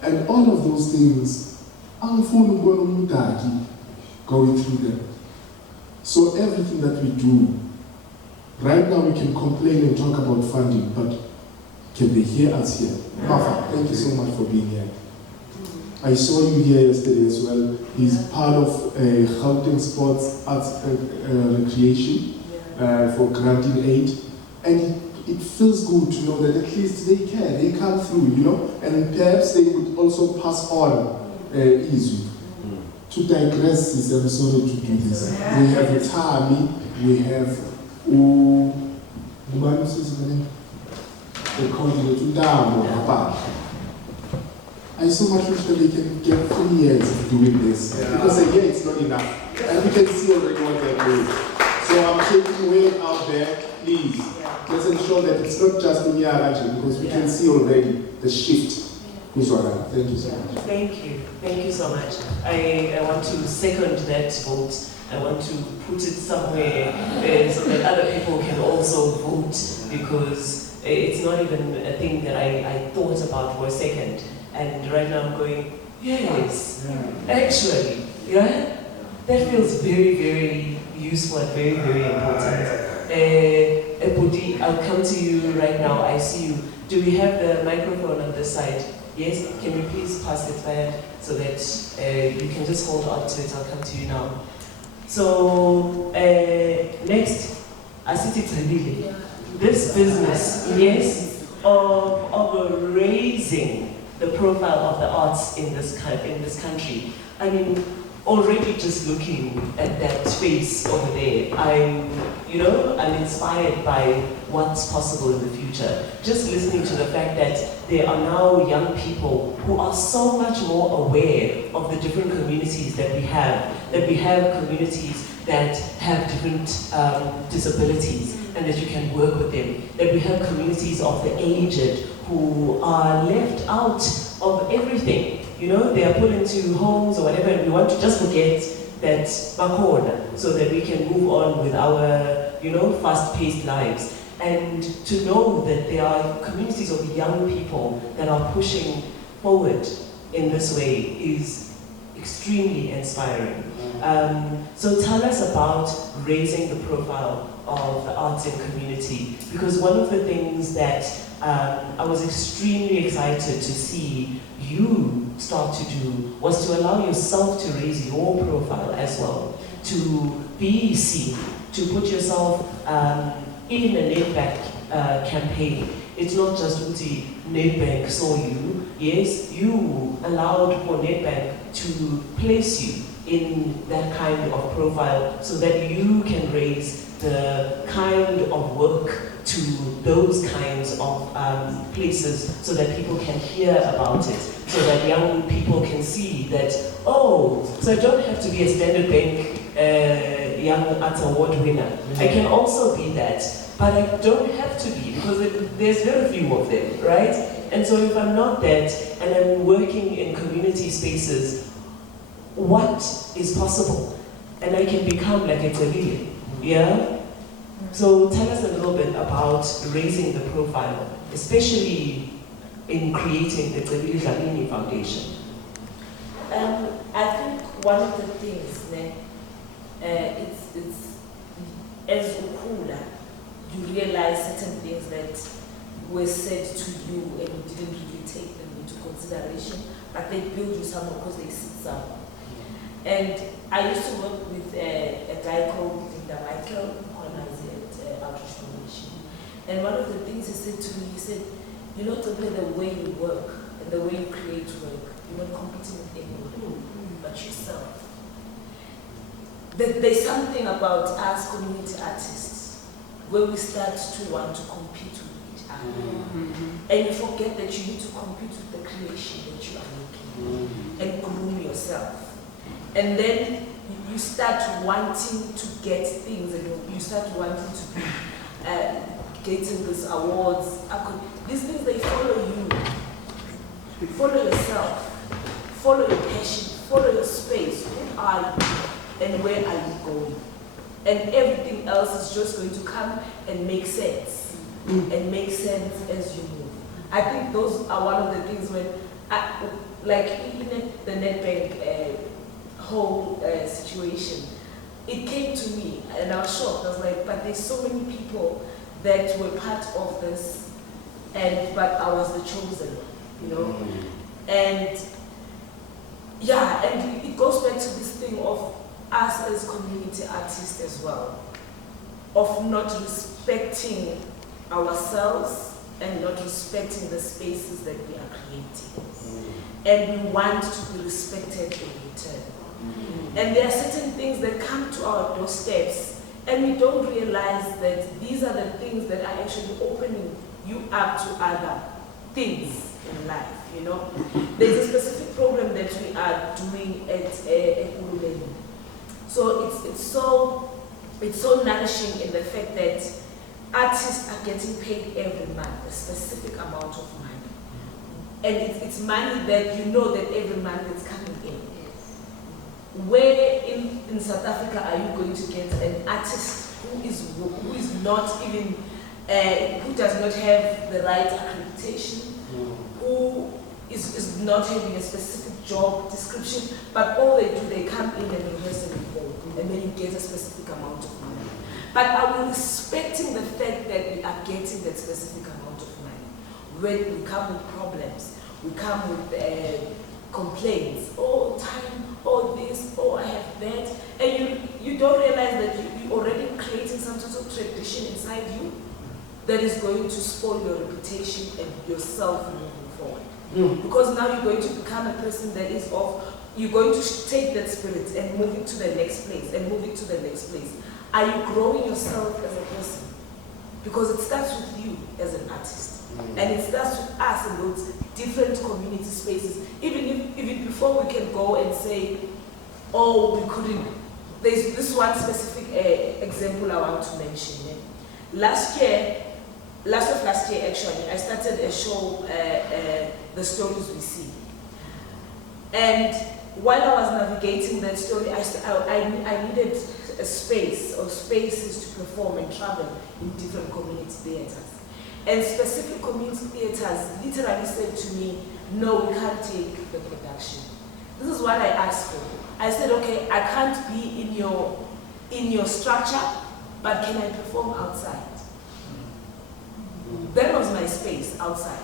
And all of those things, I'm going through them. So everything that we do, right now we can complain and talk about funding, but can they hear us here? Martha, thank you so much for being here. I saw you here yesterday as well. He's part of Gauteng Sports Arts Recreation for granting aid. And it feels good to know that at least they care, they come through, you know, and perhaps they would also pass on easy. To digress, is I'm sorry to do this. We have Tami, we have the coordinator, I so much wish that they can get 3 years of doing this. Because a year it's not enough. And we can see already what they're doing. So I'm taking way out there, please. Let's ensure that it's not just in Yaraji, because we can see already the shift. Thank you so much. Thank you. Thank you so much. I want to second that vote. I want to put it somewhere so that other people can also vote, because it's not even a thing that I thought about for a second. And right now I'm going, yes, actually, yeah? That feels very, very useful and very, very important. Ebudi, I'll come to you right now. I see you. Do we have the microphone on this side? Yes? Can you please pass it back so that you can just hold on to it? I'll come to you now. So, next, Asiti Tabili. This business, yes, of raising the profile of the arts in this country. I mean, already just looking at that space over there, I'm inspired by what's possible in the future. Just listening to the fact that there are now young people who are so much more aware of the different communities that we have communities that have different disabilities, and that you can work with them, that we have communities of the aged who are left out of everything. You know, they are put into homes or whatever, and we want to just forget that bakhona so that we can move on with our, fast-paced lives. And to know that there are communities of young people that are pushing forward in this way is extremely inspiring. So tell us about raising the profile of the arts and community, because one of the things that I was extremely excited to see you start to do was to allow yourself to raise your profile as well, to be seen, to put yourself in a Nedbank campaign. It's not just Uti Nedbank saw you. Yes, you allowed for Nedbank to place you in that kind of profile so that you can raise the kind of work to those kinds of places so that people can hear about it, so that young people can see that, oh, so I don't have to be a Standard Bank Young Arts Award winner. I can also be that, but I don't have to be, because there's very few of them, right? And so if I'm not that, and I'm working in community spaces, what is possible? And I can become like a Tabili, yeah? So tell us a little bit about raising the profile, especially in creating the Tabili Dlamini Foundation. I think one of the things, it's as Ukula, you realize certain things that were said to you and you didn't really take them into consideration, but they build you somewhere because they sit somewhere. And I used to work with a guy called Zwakala when I was at Outreach Foundation. And one of the things he said to me, he said, you know, the way you work and the way you create work, you're not competing with anyone but yourself. There's something about us community artists where we start to want to compete with each other. And you forget that you need to compete with the creation that you are making and groom yourself. And then you start wanting to get things, and you start wanting to be getting these awards. These things, they follow you. Follow yourself. Follow your passion. Follow your space. Who are you? And where are you going? And everything else is just going to come and make sense. And make sense as you move. I think those are one of the things when, like even the Nedbank whole situation, it came to me and I was shocked. I was like, but there's so many people that were part of this, but I was the chosen, you know. And yeah, and it goes back to this thing of us as community artists as well, of not respecting ourselves and not respecting the spaces that we are creating. And we want to be respected in return. And there are certain things that come to our doorsteps and we don't realize that these are the things that are actually opening you up to other things in life, you know. There's a specific program that we are doing at Uruleni. So it's so nourishing in the fact that artists are getting paid every month, a specific amount of money. And it's money that you know that every month it's coming in. Where in South Africa are you going to get an artist who is not even, who does not have the right accreditation, who is not having a specific job description, but all they do, they come in and rehearse and perform, and then you get a specific amount of money. But are we respecting the fact that we are getting that specific amount of money? When we come with problems, we come with complaints, oh time, oh this, oh I have that, and you don't realize that you're already creating some sort of tradition inside you that is going to spoil your reputation and yourself moving forward. Because now you're going to become a person that is you're going to take that spirit and move it to the next place and move it to the next place. Are you growing yourself as a person? Because it starts with you as an artist. And it starts with us in those different community spaces. Even before we can go and say, oh, we couldn't. There's this one specific example I want to mention. Last year actually, I started a show, The Stories We See. And while I was navigating that story, I needed a space or spaces to perform and travel in different community theaters. And specific community theaters literally said to me, no, we can't take the production. This is what I asked for. I said, okay, I can't be in your structure, but can I perform outside? That was my space, outside.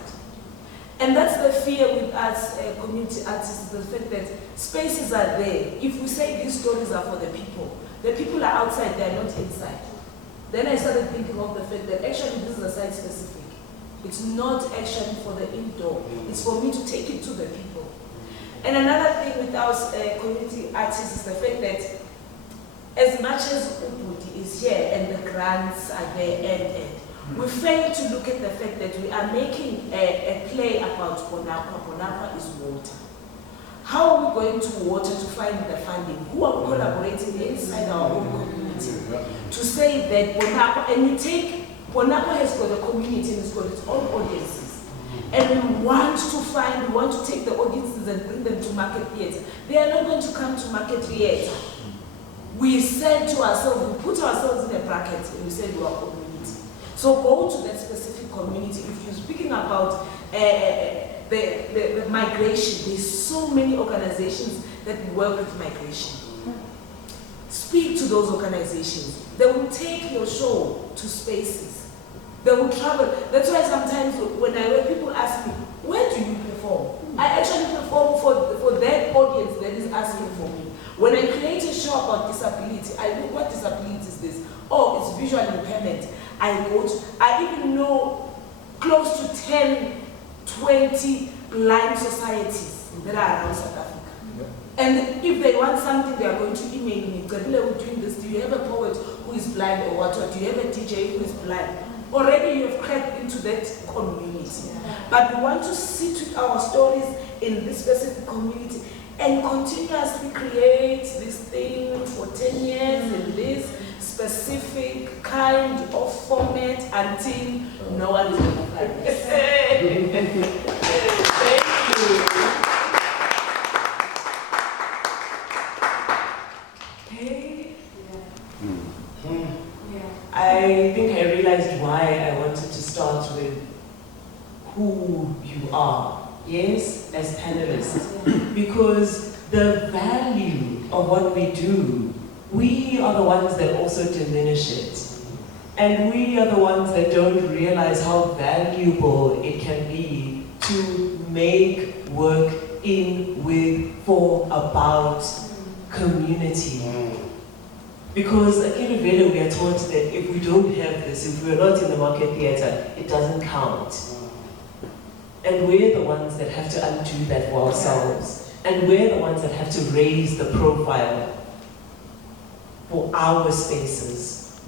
And that's the fear with us community artists, the fact that spaces are there. If we say these stories are for the people are outside, they are not inside. Then I started thinking of the fact that actually this is a site specific. It's not actually for the indoor. It's for me to take it to the people. And another thing with our community artists is the fact that as much as Ubuntu is here and the grants are there and we fail to look at the fact that we are making a play about Bonapa. Bonapa is water. How are we going to water to find the funding? Who are we collaborating inside our own community to say that Bonapa, and you take, Bonapa has got a community and it's got its own audiences. And we want to take the audiences and bring them to market theatre. They are not going to come to market theatre. We said to ourselves, we put ourselves in a bracket and we said we are community. So go to that specific community. If you're speaking about the migration, there's so many organizations that work with migration. Speak to those organizations. They will take your show to spaces. They will travel. That's why sometimes when people ask me, where do you perform? I actually perform for that audience that is asking for me. When I create a show about disability, I look, what disability is this? Oh, it's visual impairment. I even know close to 10, 20 blind societies that are around South Africa. Yeah. And if they want something, they are going to email me. Gabila, we're doing this. Do you have a poet who is blind or what? Or do you have a DJ who is blind? Already you have cracked into that community. Yeah. But we want to sit with our stories in this specific community and continuously create this thing for 10 years in this specific kind of format until no one is going to find this. Thank you. Hey. I think I realized why I wanted to start with who you are, yes, as panelists, because the value of what we do, we are the ones that also diminish it. And we are the ones that don't realize how valuable it can be to make work in, with, for, about community. Because at Kiluvela we are taught that if we don't have this, if we're not in the market theatre, it doesn't count. And we're the ones that have to undo that for ourselves. And we're the ones that have to raise the profile for our spaces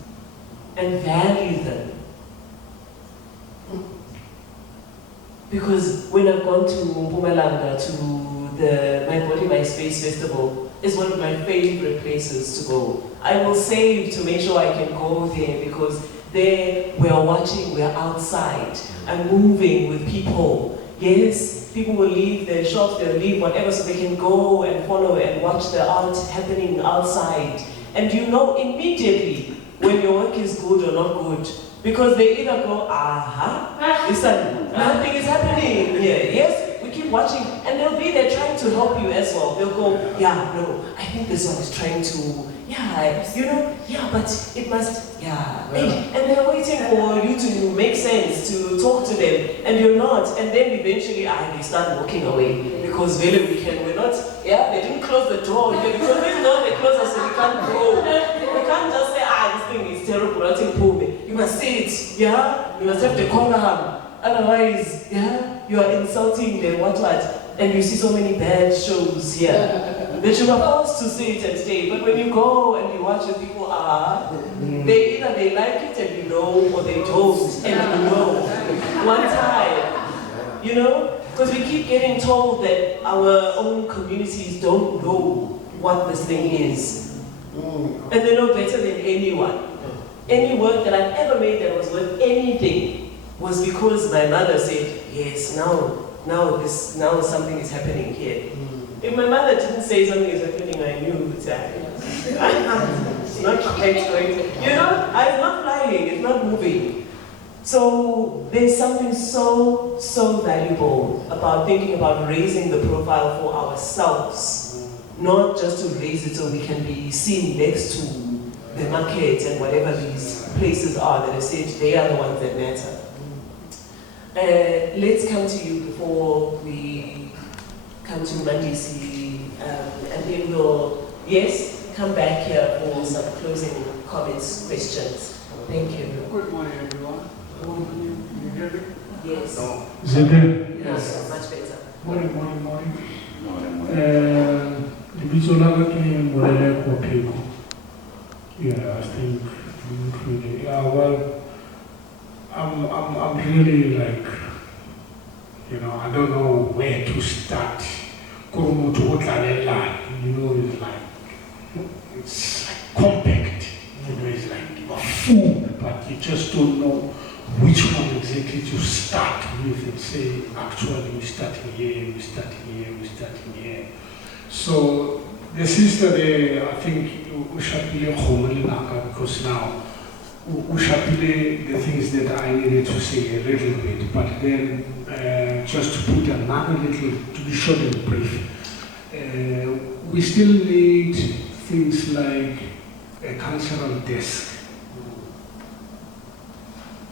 and value them. Because when I've gone to Mpumalanga, to the My Body, My Space Festival, it's one of my favorite places to go. I will save to make sure I can go there because there we're watching, we're outside. I'm moving with people. Yes, people will leave their shops, they'll leave whatever so they can go and follow and watch the art happening outside. And you know immediately when your work is good or not good. Because they either go, listen, nothing is happening here. Yes, we keep watching, and they'll be there trying to help you as well. They'll go, yeah, no, I think this one is trying to, yeah, you know, yeah, but it must, yeah. And they're waiting for you to make sense, to talk to them, and you're not. And then eventually, they start walking away. Because really we're not, they didn't close the door here, because this door they close us so we can't go. We can't just say, this thing is terrible, nothing for me. You must say it, you must have the corner. Otherwise, you are insulting the what. And you see so many bad shows here that you are forced to sit and stay. But when you go and you watch the people they either they like it and you know, or they don't and you know. One time, you know? Because we keep getting told that our own communities don't know what this thing is. And they know better than anyone. Any work that I've ever made that was worth anything was because my mother said, yes, now something is happening here. If my mother didn't say something is happening, I knew that it's not quite going to, it's not flying, it's not moving. So there's something so valuable about thinking about raising the profile for ourselves, not just to raise it so we can be seen next to the market and whatever these places are that have said they are the ones that matter. Let's come to you before we come to Mandisi, and then we'll, come back here for some closing comments, questions. Thank you. Good morning, everyone. You hear me? Yes. Is it there? Yes, much better. Morning. Yeah, I think really. Well, I'm really like, I don't know where to start. It's like compact. It's like full, but you just don't know which one exactly to start with and say, actually, we're starting here. So the sister there, I think, because now, the things that I needed to say a little bit, but then just to put another little, to be short and brief, we still need things like a cultural desk.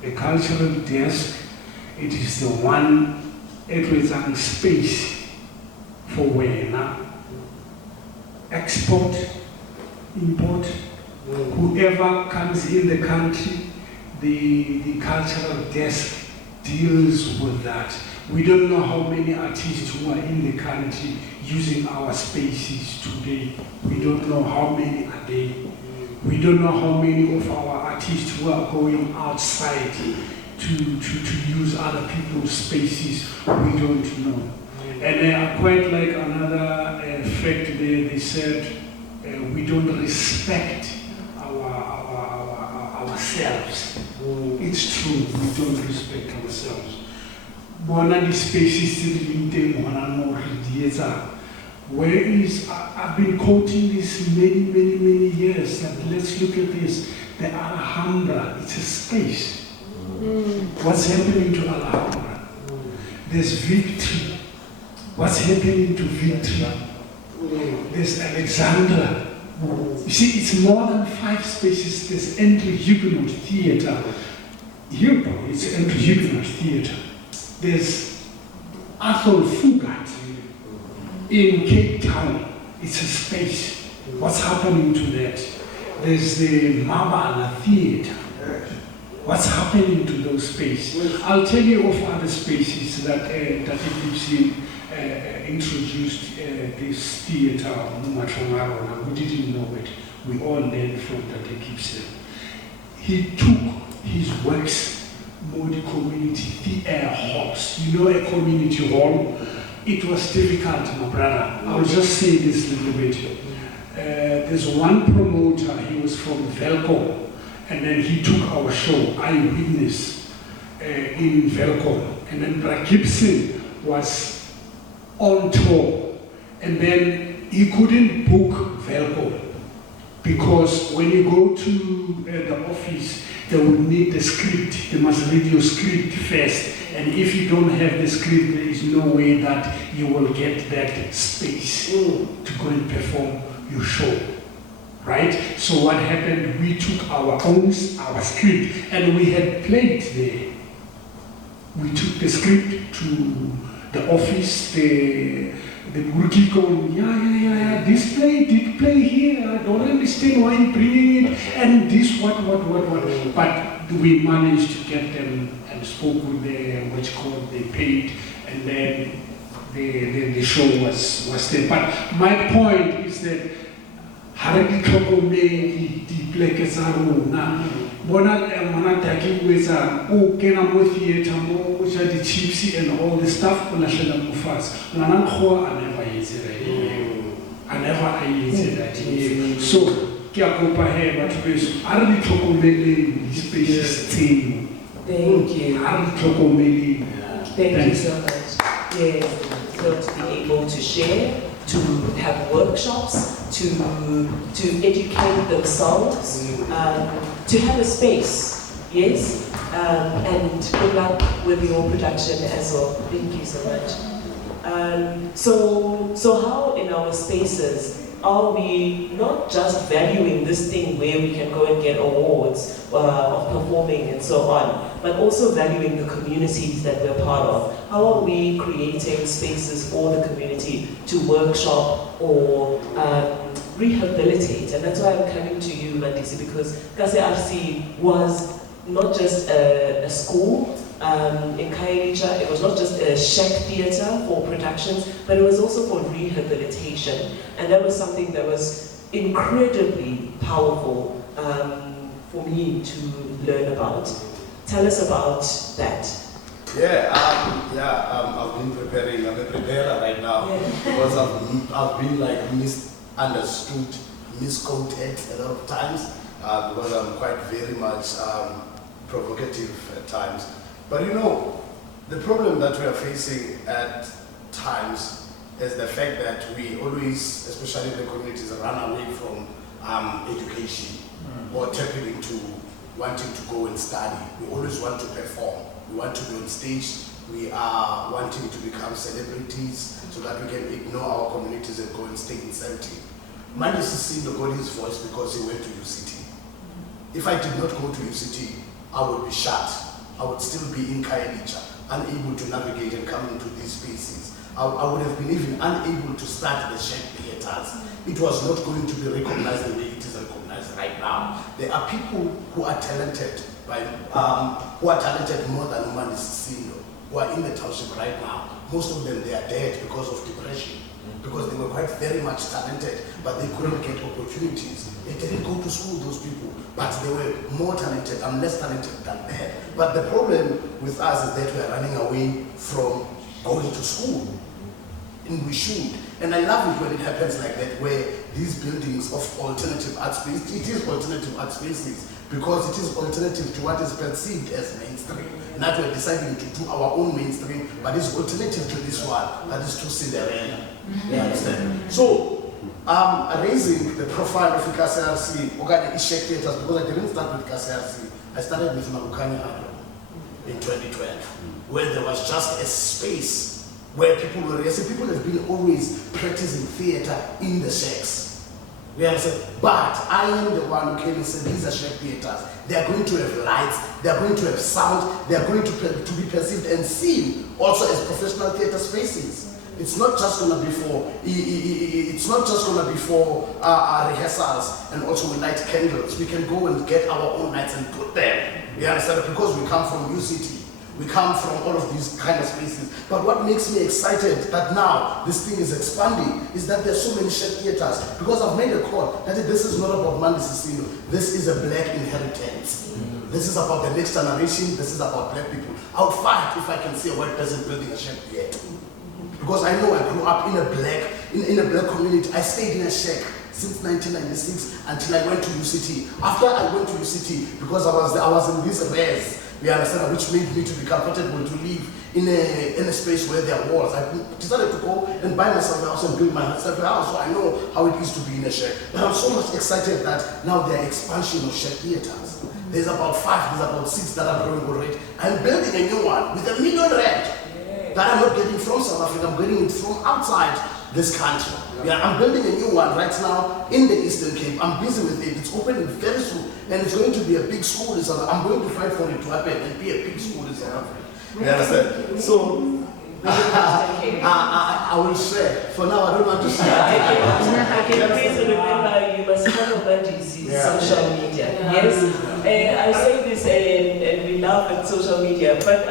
A cultural desk, it is the one everything space for where now export, import, whoever comes in the country, the cultural desk deals with that. We don't know how many artists who are in the country using our spaces today. We don't know how many are there. We don't know how many of our artists who are going outside to use other people's spaces. We don't know. And I quite like another fact there. They said we don't respect ourselves. It's true, we don't respect ourselves. One of the spaces where is, I've been quoting this many years, and let's look at this. The Alhambra, it's a space. What's happening to Alhambra? There's Victory. What's happening to Victory? There's Alexandra. You see, it's more than 5 spaces. There's Entre-Huguenot Theatre. Hugo, it's Entre-Huguenot Theatre. There's Athol Fugard. in Cape Town, it's a space. What's happening to that? There's the Mabala Theatre. What's happening to those spaces? I'll tell you of other spaces that Gibson introduced this theatre, Mumatrongarona. We didn't know it. We all learned from Dr. Gibson. He took his works, Modi community halls. You know a community hall? It was difficult, my brother. I'll just say this little bit. There's one promoter, he was from Velcom, and then he took our show, Eyewitness, in Velcom. And then Brad Gibson was on tour, and then he couldn't book Velcom because when you go to the office, they would need the script. They must read your script first. And if you don't have the script, there is no way that you will get that space to go and perform your show. Right? So what happened, we took our script, and we had played there. We took the script to the office, the rookie going, yeah, this play did play here, I don't understand why you're bringing it, and this, what. But we managed to get them and spoke with they paid, and then the show was there. But my point is that Haraki Tokomei, the Blekesaruna, Bona Taki with Kenamo Theatre, which are the Chipsy and all the stuff on National Mufas. I never used it. So, Kiakopa here, but with Haraki Tokomei, this space is team. Thank you. Haraki Tokomei. Thank you so much. Yes, so to be able to share, to have workshops, to educate themselves, to have a space, yes, and good luck with your production as well. Thank you so much. So how in our spaces are we not just valuing this thing where we can go and get awards of performing and so on, but also valuing the communities that we're part of? How are we creating spaces for the community to workshop or rehabilitate? And that's why I'm coming to you, Mandisi, because Kase RC was not just a school in Kairicha, it was not just a shack theatre for productions, but it was also for rehabilitation. And that was something that was incredibly powerful for me to learn about. Tell us about that. I've been preparing. I'm a preparer right now because I've been like misunderstood, misquoted a lot of times because I'm quite very much provocative at times. But you know, the problem that we are facing at times is the fact that we always, especially in the communities, run away from education or tapping into wanting to go and study. We always want to perform. We want to be on stage. We are wanting to become celebrities so that we can ignore our communities and go and stay in safety. Mandisi seen the body's voice because he went to UCT. If I did not go to UCT, I would be shut. I would still be in Kailicha, unable to navigate and come into these spaces. I would have been even unable to start the shack theatres. It was not going to be recognized the way it is recognized right now. There are people who are talented more than Mandisi, who are in the township right now. Most of them, they are dead because of depression, because they were quite very much talented, but they couldn't get opportunities. They didn't go to school, those people, but they were more talented. I'm less talented than them. But the problem with us is that we are running away from going to school. And we should. And I love it when it happens like that, where these buildings of alternative art space, it is alternative art spaces, because it is alternative to what is perceived as mainstream. And that we're deciding to do our own mainstream, but it's alternative to this one, that is too Cinderella. You understand? So, raising the profile of KCRC, okay, the Ishek Theatres, because I didn't start with KCRC, I started with Mabukani Ado in 2012, where there was just a space where people were, people have been always practicing theatre in the shacks. We understand? But I am the one who came and said, these are shack theatres. They are going to have lights, they are going to have sound, they are going to be perceived and seen also as professional theatre spaces. It's not just gonna be for rehearsals, and also we light candles. We can go and get our own lights and put them. You understand? Because we come from UCT. We come from all of these kind of spaces. But what makes me excited that now this thing is expanding is that there's so many shared theaters. Because I've made a call that this is not about Mandi Sisino. This is a black inheritance. This is about the next generation. This is about black people. I would fight if I can see a white person building a shared theater. Because I know I grew up in a black community. I stayed in a shack since 1996 until I went to UCT. After I went to UCT, because I was in this res, you understand, which made me to be comfortable to live in a space where there are walls. I decided to go and buy myself a house and build myself a house, so I know how it is to be in a shack. But I'm so much excited that now there are expansion of shack theaters. There's about 5, there's about 6 that are growing already. I'm building a new one with R1 million that I'm not getting from South Africa, I'm getting it from outside this country. Yeah, I'm building a new one right now in the Eastern Cape. I'm busy with it. It's opening very soon, and it's going to be a big school in South Africa. I'm going to fight for it to happen and be a big school in South Africa. You understand? So, I will share. For now, I don't want to share. Please remember, you must follow Mandi's social media. Yes, I say this and we laugh at social media, but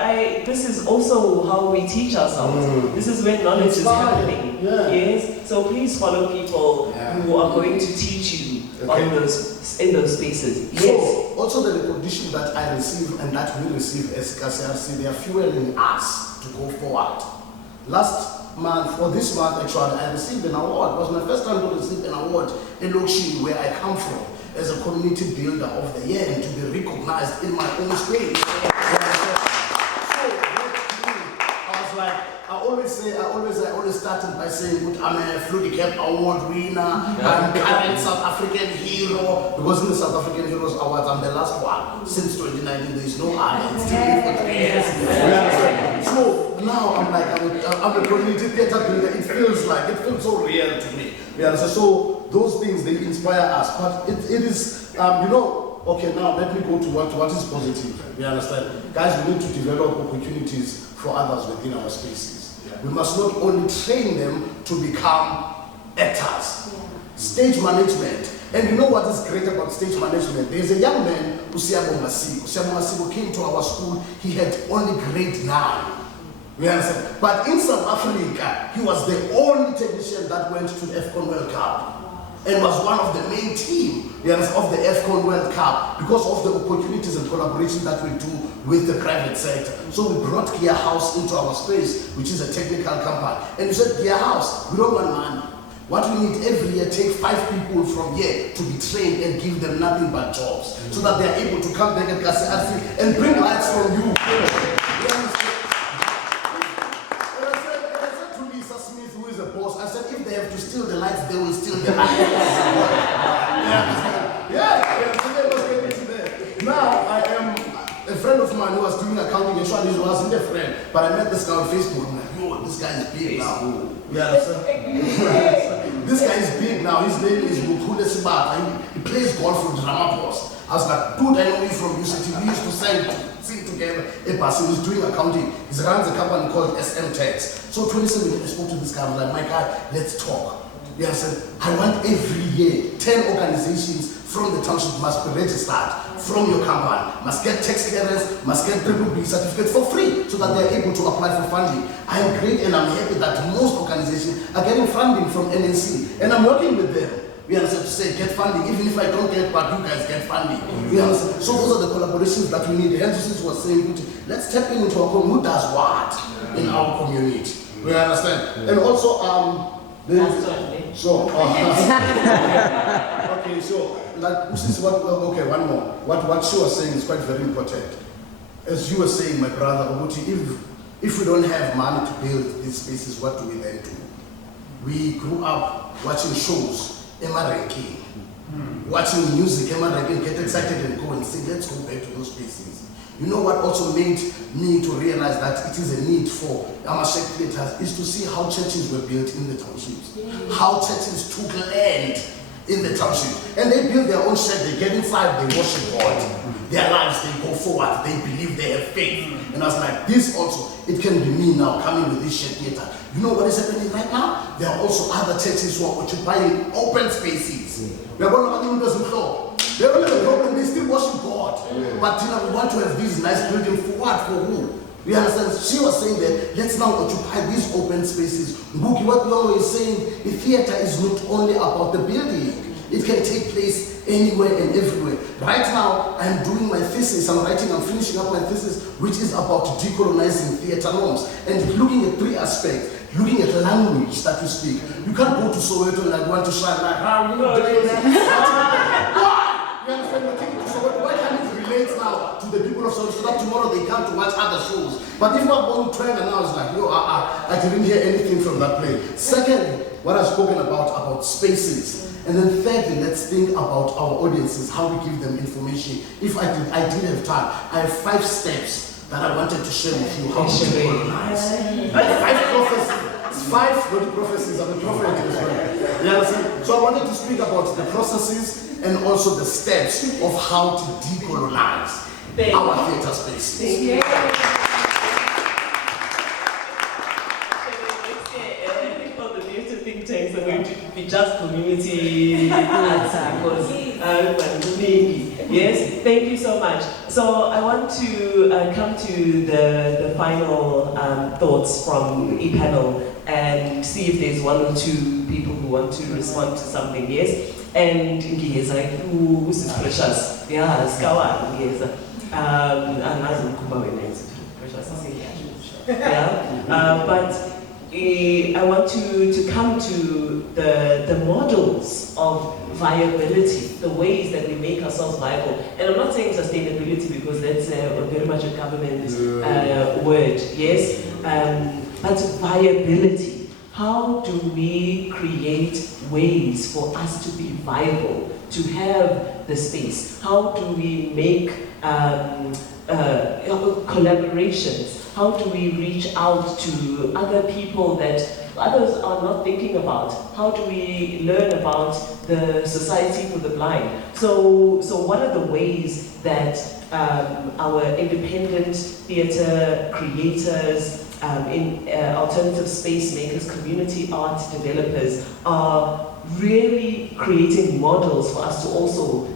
this is also how we teach ourselves. This is where knowledge is happening. Yes, so please follow people who are going to teach you in those spaces. Yes. So, also the recognition that I receive and that we receive as KCRC, they are fueling us to go forward. Last month, or this month actually, I received an award. It was my first time to receive an award in Lokshi, where I come from, as a community builder of the year, and to be recognized in my own space. I always started by saying, I'm a Fruity Cap Award winner, I'm current South African hero, because in the South African Heroes Awards, I'm the last one. Since 2019, there is no other. It's still here for 3 years. So now I'm a community theater builder. It feels so real to me. So those things, they inspire us. But it is, okay, now let me go to what is positive. You understand? Guys, we need to develop opportunities for others within our spaces. We must not only train them to become actors, stage management. And you know what is great about stage management? There's a young man, Usiabo Masibo, came to our school. He had only grade 9. You understand? But in South Africa, he was the only technician that went to the AFCON World Cup and was one of the main team of the AFCON World Cup because of the opportunities and collaboration that we do with the private sector. So we brought Gear House into our space, which is a technical company. And we said, Gear House, we don't want money. What we need every year, take 5 people from here to be trained and give them nothing but jobs, so that they are able to come back at KCRC and bring lights from you. Steal the lights, they will steal the lights. Now I am a friend of mine who was doing accounting, and he wasn't a friend, but I met this guy on Facebook. I'm like, yo, this guy is big now. This guy is big now. His name is Mukule Sibata. He plays golf with Ramapos. I was like, dude, I know you from UCT. We used to sing together. He was doing accounting. He runs a company called SM Tax. So 2017, I spoke to this guy. I was like, my guy, let's talk. I said, I want every year 10 organizations from the township must be registered from your company, must get tax clearance, must get B certificate for free, so that they're able to apply for funding. I am great and I'm happy that most organizations are getting funding from NNC, and I'm working with them. We understand to say, get funding, even if I don't get, but you guys get funding. We understand. So those are the collaborations that we need. Henry was saying, let's tap into our community. Who does what in our community? We understand. And also, so, okay, so, like, this is what, okay, one more. What she was saying is quite very important. As you were saying, my brother, if we don't have money to build these spaces, what do we then do? We grew up watching shows, Emma Ranking, watching music, Emma Ranking, get excited and go and sing, let's go back to those spaces. You know what also made me to realize that it is a need for our shack theaters is to see how churches were built in the townships. How churches took land in the township. And they build their own shack, they get inside, they worship God. Their lives, they go forward. They believe they have faith. And I was like, this also, it can be me now coming with this shared theater. You know what is happening right now? There are also other churches who are occupying open spaces. They don't have a problem, they still worship God. But we want to have this nice building for what? For who? You understand? She was saying that let's now occupy these open spaces. Buki, what we always saying, the theater is not only about the building. It can take place anywhere and everywhere. Right now, I'm doing my thesis. I'm finishing up my thesis, which is about decolonizing theater norms and looking at 3 aspects. Looking at language that you speak. You can't go to Soweto and like want to shine like, how you doing that? Why? You understand? You're taking to Soweto. Why can't it relate now to the people of Soweto so that tomorrow they come to watch other shows? But if we're going to trend and now it's like, yo, I didn't hear anything from that play. Secondly, what I've spoken about spaces. And then thirdly, let's think about our audiences, how we give them information. If I did have time, I have 5 steps that I wanted to share with you how to decolonize. 5 prophecies. 5 not prophecies, I'm a prophet as well. You understand? So I wanted to speak about the processes and also the steps of how to decolonize our theater spaces. Tanks are going to be just community arts because yes, thank you so much. So I want to come to the final thoughts from e-panel and see if there's 1 or 2 people who want to respond to something. Yes, and yes, this is precious. Yeah, Zwakala. Yes, but. I want to come to the models of viability, the ways that we make ourselves viable. And I'm not saying sustainability because that's very much a government word, yes? But viability. How do we create ways for us to be viable, to have the space? How do we make collaborations? How do we reach out to other people that others are not thinking about? How do we learn about the Society for the Blind? So what are the ways that our independent theatre creators, in alternative space makers, community art developers are really creating models for us to also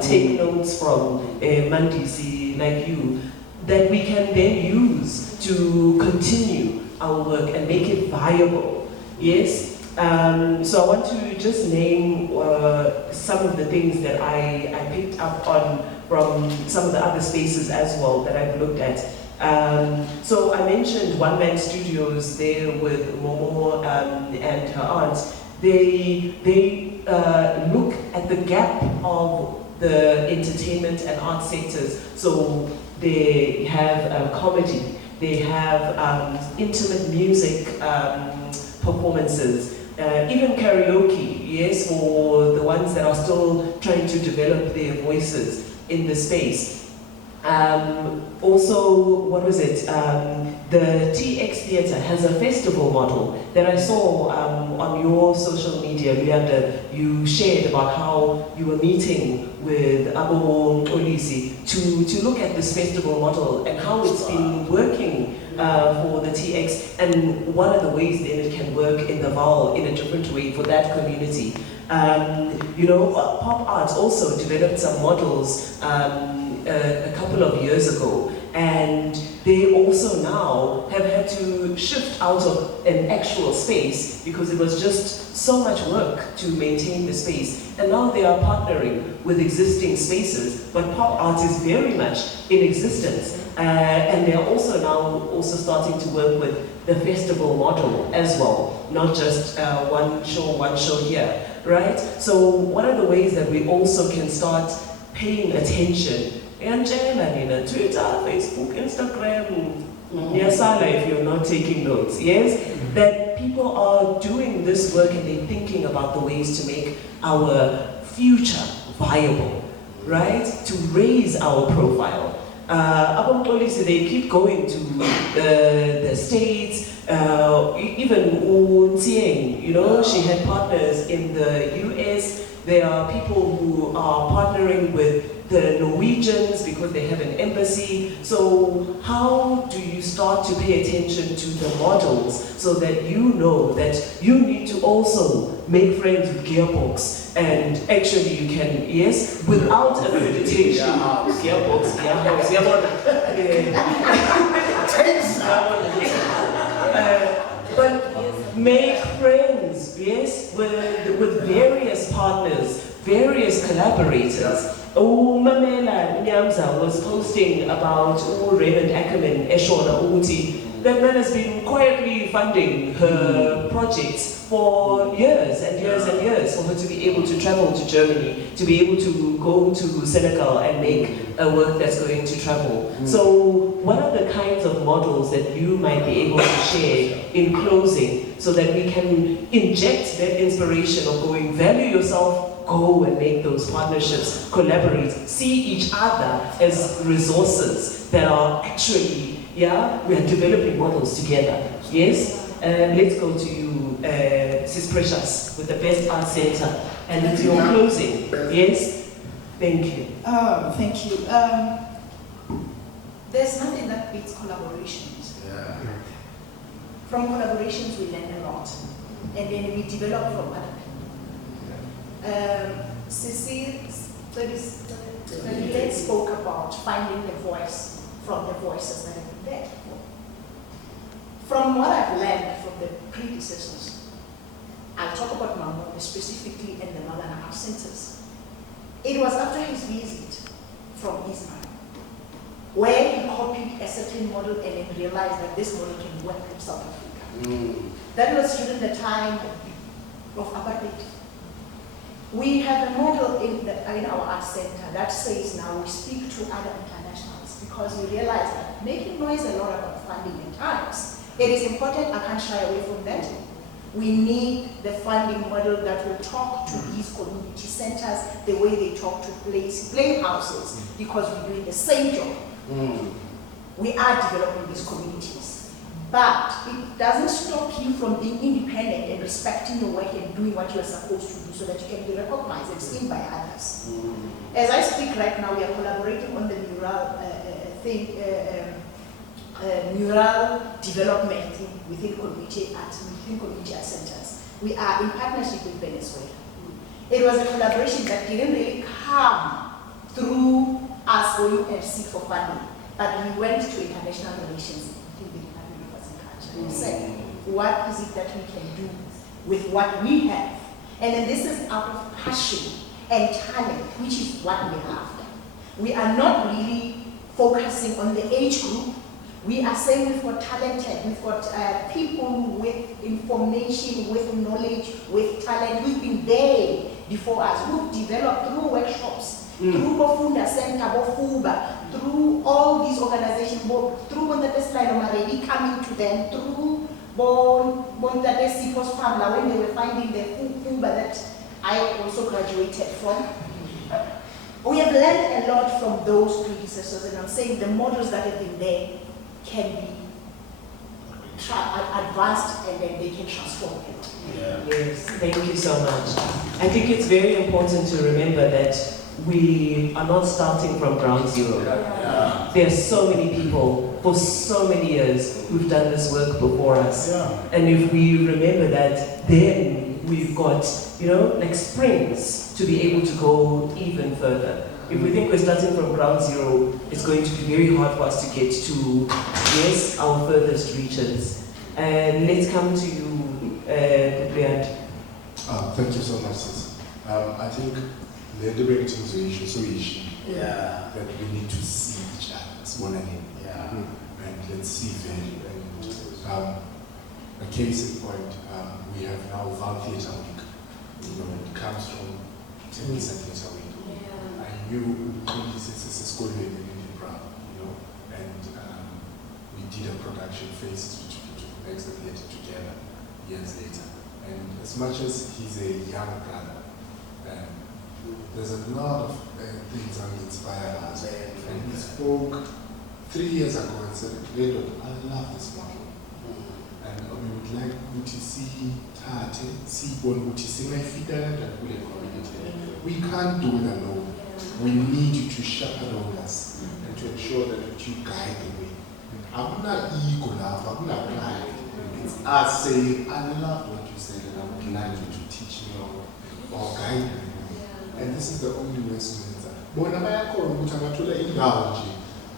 take notes from Mandisi like you, that we can then use to continue our work and make it viable. Yes? So I want to just name some of the things that I picked up on from some of the other spaces as well that I've looked at. So I mentioned One Man Studios there with Momo and her aunt. They look at the gap of the entertainment and art sectors. So they have comedy, they have intimate music performances, even karaoke, yes, for the ones that are still trying to develop their voices in the space. Also, what was it? The TX Theatre has a festival model that I saw on your social media, Leander. You shared about how you were meeting with Abo Olisi to look at this festival model and how it's been working for the TX, and one of the ways then it can work in the VAL in a different way for that community. You know, Pop Arts also developed some models a couple of years ago, and they also now have had to shift out of an actual space because it was just so much work to maintain the space. And now they are partnering with existing spaces, but Pop Art is very much in existence. And they're also now starting to work with the festival model as well, not just one show here, right? So one of the ways that we also can start paying attention, and Twitter, Facebook, Instagram, if you're not taking notes, yes? That people are doing this work and they're thinking about the ways to make our future viable, right? To raise our profile. They keep going to the States, even Tsieng, you know, she had partners in the US. There are people who are partnering with the Norwegians because because they have an embassy. So how do you start to pay attention to the models so that you know that you need to also make friends with Gearbox, and actually you can, yes, without accreditation. Gearbox. But make friends, yes, with various partners, various collaborators. Oh, Mamela Nyamza was posting about Raymond Ackerman, Eshona Uti. That man has been quietly funding her projects for years and years and years for her to be able to travel to Germany, to be able to go to Senegal and make a work that's going to travel. So what are the kinds of models that you might be able to share in closing so that we can inject that inspiration of going, value yourself, go and make those partnerships, collaborate, see each other as resources that are actually, we are developing models together. Yes? Let's go to you, Sis Precious, with the Best Art Center, and with your closing. Yes? Thank you. Thank you. There's nothing that beats collaborations. Yeah. From collaborations, we learn a lot, and then we develop from other people. Cecile spoke about finding the voice from the voices that have been there before. From what I've learned from the predecessors, I'll talk about Mahmoud specifically and the Malana Art Centers. It was after his visit from Israel where he copied a certain model and then realized that this model can work in South Africa. That was during the time of apartheid. We have a model in our art center that says now we speak to other internationals because we realize that making noise a lot about funding and times. It is important, I can't shy away from that. We need the funding model that will talk to these community centers the way they talk to playhouses because we're doing the same job. We are developing these communities. But it doesn't stop you from being independent and respecting your work and doing what you are supposed to do so that you can be recognized and seen by others. As I speak right now, we are collaborating on the mural mural development within community art centers. We are in partnership with Venezuela. It was a collaboration that didn't really come through us going and seek for funding, but we went to international relations in the Department of Arts and Culture and said, what is it that we can do with what we have? And then this is out of passion and talent, which is what we have. We are not really focusing on the age group. We are saying we've got talented, we've got people with information, with knowledge, with talent. We've been there before us. We've developed through workshops, through Bofunda Center, Bofuba, through all these organizations, through Bontatesla already coming to them, through Bontatesi Post Pamla when they were finding the Fuba that I also graduated from. We have learned a lot from those predecessors, and I'm saying the models that have been there can be advanced and then they can transform it. Yes, thank you so much. I think it's very important to remember that we are not starting from ground zero. There are so many people for so many years who've done this work before us. And if we remember that, then we've got, like springs to be able to go even further. If we think we're starting from ground zero, it's going to be very hard for us to get to, yes, our furthest reaches. And let's come to you, Briand. Thank you so much, sis. I think the directing is an issue that we need to see each other as one again. And let's see value. And a case in point, we have now Val Theatre Week. It comes from 10% Theatre Week. I knew this is a school in Brown, and we did a production phase to next theatre together years later. And as much as he's a young brother, there's a lot of things that inspired us. And he spoke 3 years ago and said, I love this model. And we would like to see Tate, see my feeder that we community. We can't do it alone. We need you to shepherd us ensure that you guide the way. I'm not ego now, I'm not pride. It's us saying, I love what you said and I would like you to teach me or guide me. And this is the only way students are. Bona bayakhona ukuthi angathola indawo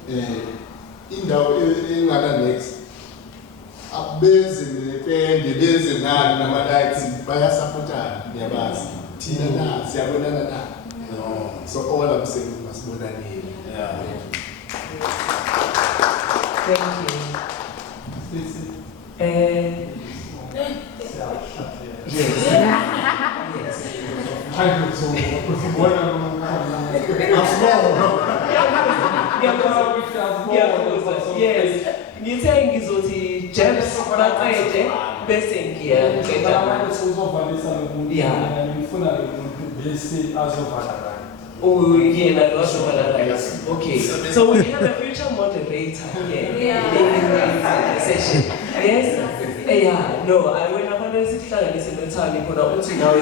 nje indawo engana next abeze nepende beze nani nama-lights bayasapotana ngiyabazi thina na siyabonana na no so all I'm saying masibonaneni. Thank you. Yes. Ngithe ngizothi James baqede bese ngiyaqeda. Okay. So we have a future moderator here in the session. Yes? Yeah, no, I went up on the sixth in the town, you put up to now,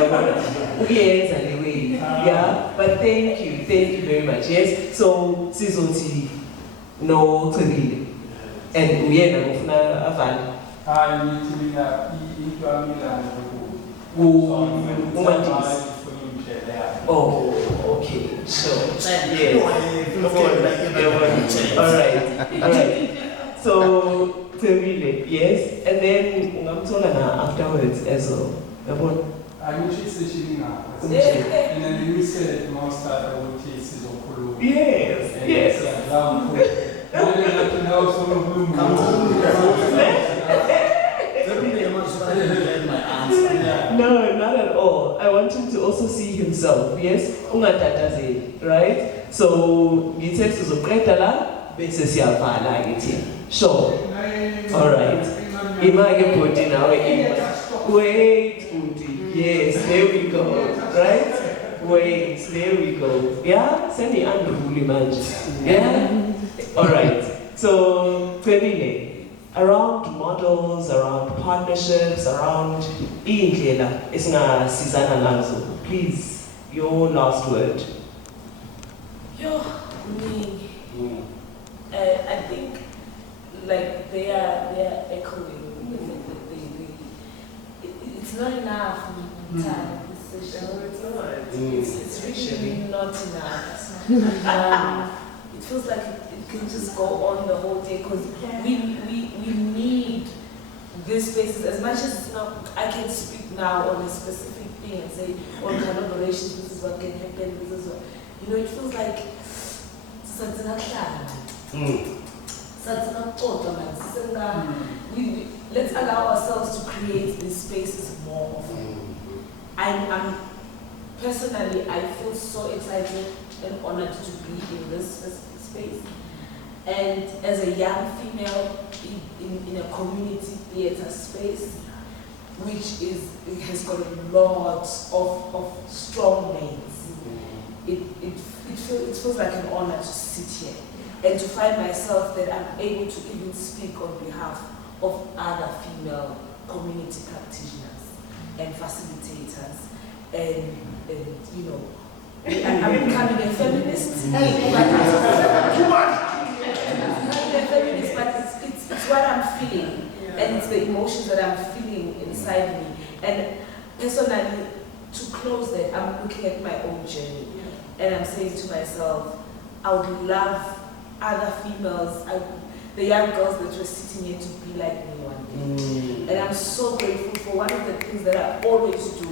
yes, anyway. Yeah, but thank you very much. Yes, so, Sizoti, no, Tavili. And we are a fan. Oh, okay, sure. Yeah. All right. So, Tavili, yes, and then I'm told afterwards as well. I usually say and then you said monster about cases of Kulu. Yes. No, not at all. I want him to also see himself. Yes, right? So, he says to the la, basis yafala iti. Sure. All right. Image put in our wait, Uti. Yes, there we go. Right? Wait, there we go. Yeah? Send the unruly man. Yeah? All right. So, Twebile, around models, around partnerships, around Indlela, it's na Sizana Lanzo. Please, your last word. I think like they are echoing. It's not enough time. It's really not enough. It feels like it can just go on the whole day because we need these spaces as much as I can speak now on a specific thing and say on collaborations, this is what can happen, this is what it feels like let's allow ourselves to create these spaces more often. I'm personally, I feel so excited and honored to be in this space. And as a young female in a community theatre space, which it has got a lot of strong names, it feels like an honor to sit here and to find myself that I'm able to even speak on behalf of other female community practitioners and facilitators and I'm becoming a feminist. I'm becoming a feminist, but it's what I'm feeling and it's the emotions that I'm feeling inside me. And personally, to close that, I'm looking at my own journey and I'm saying to myself, I would love other females, the young girls that were sitting here to be like me one day. And I'm so grateful for one of the things that I always do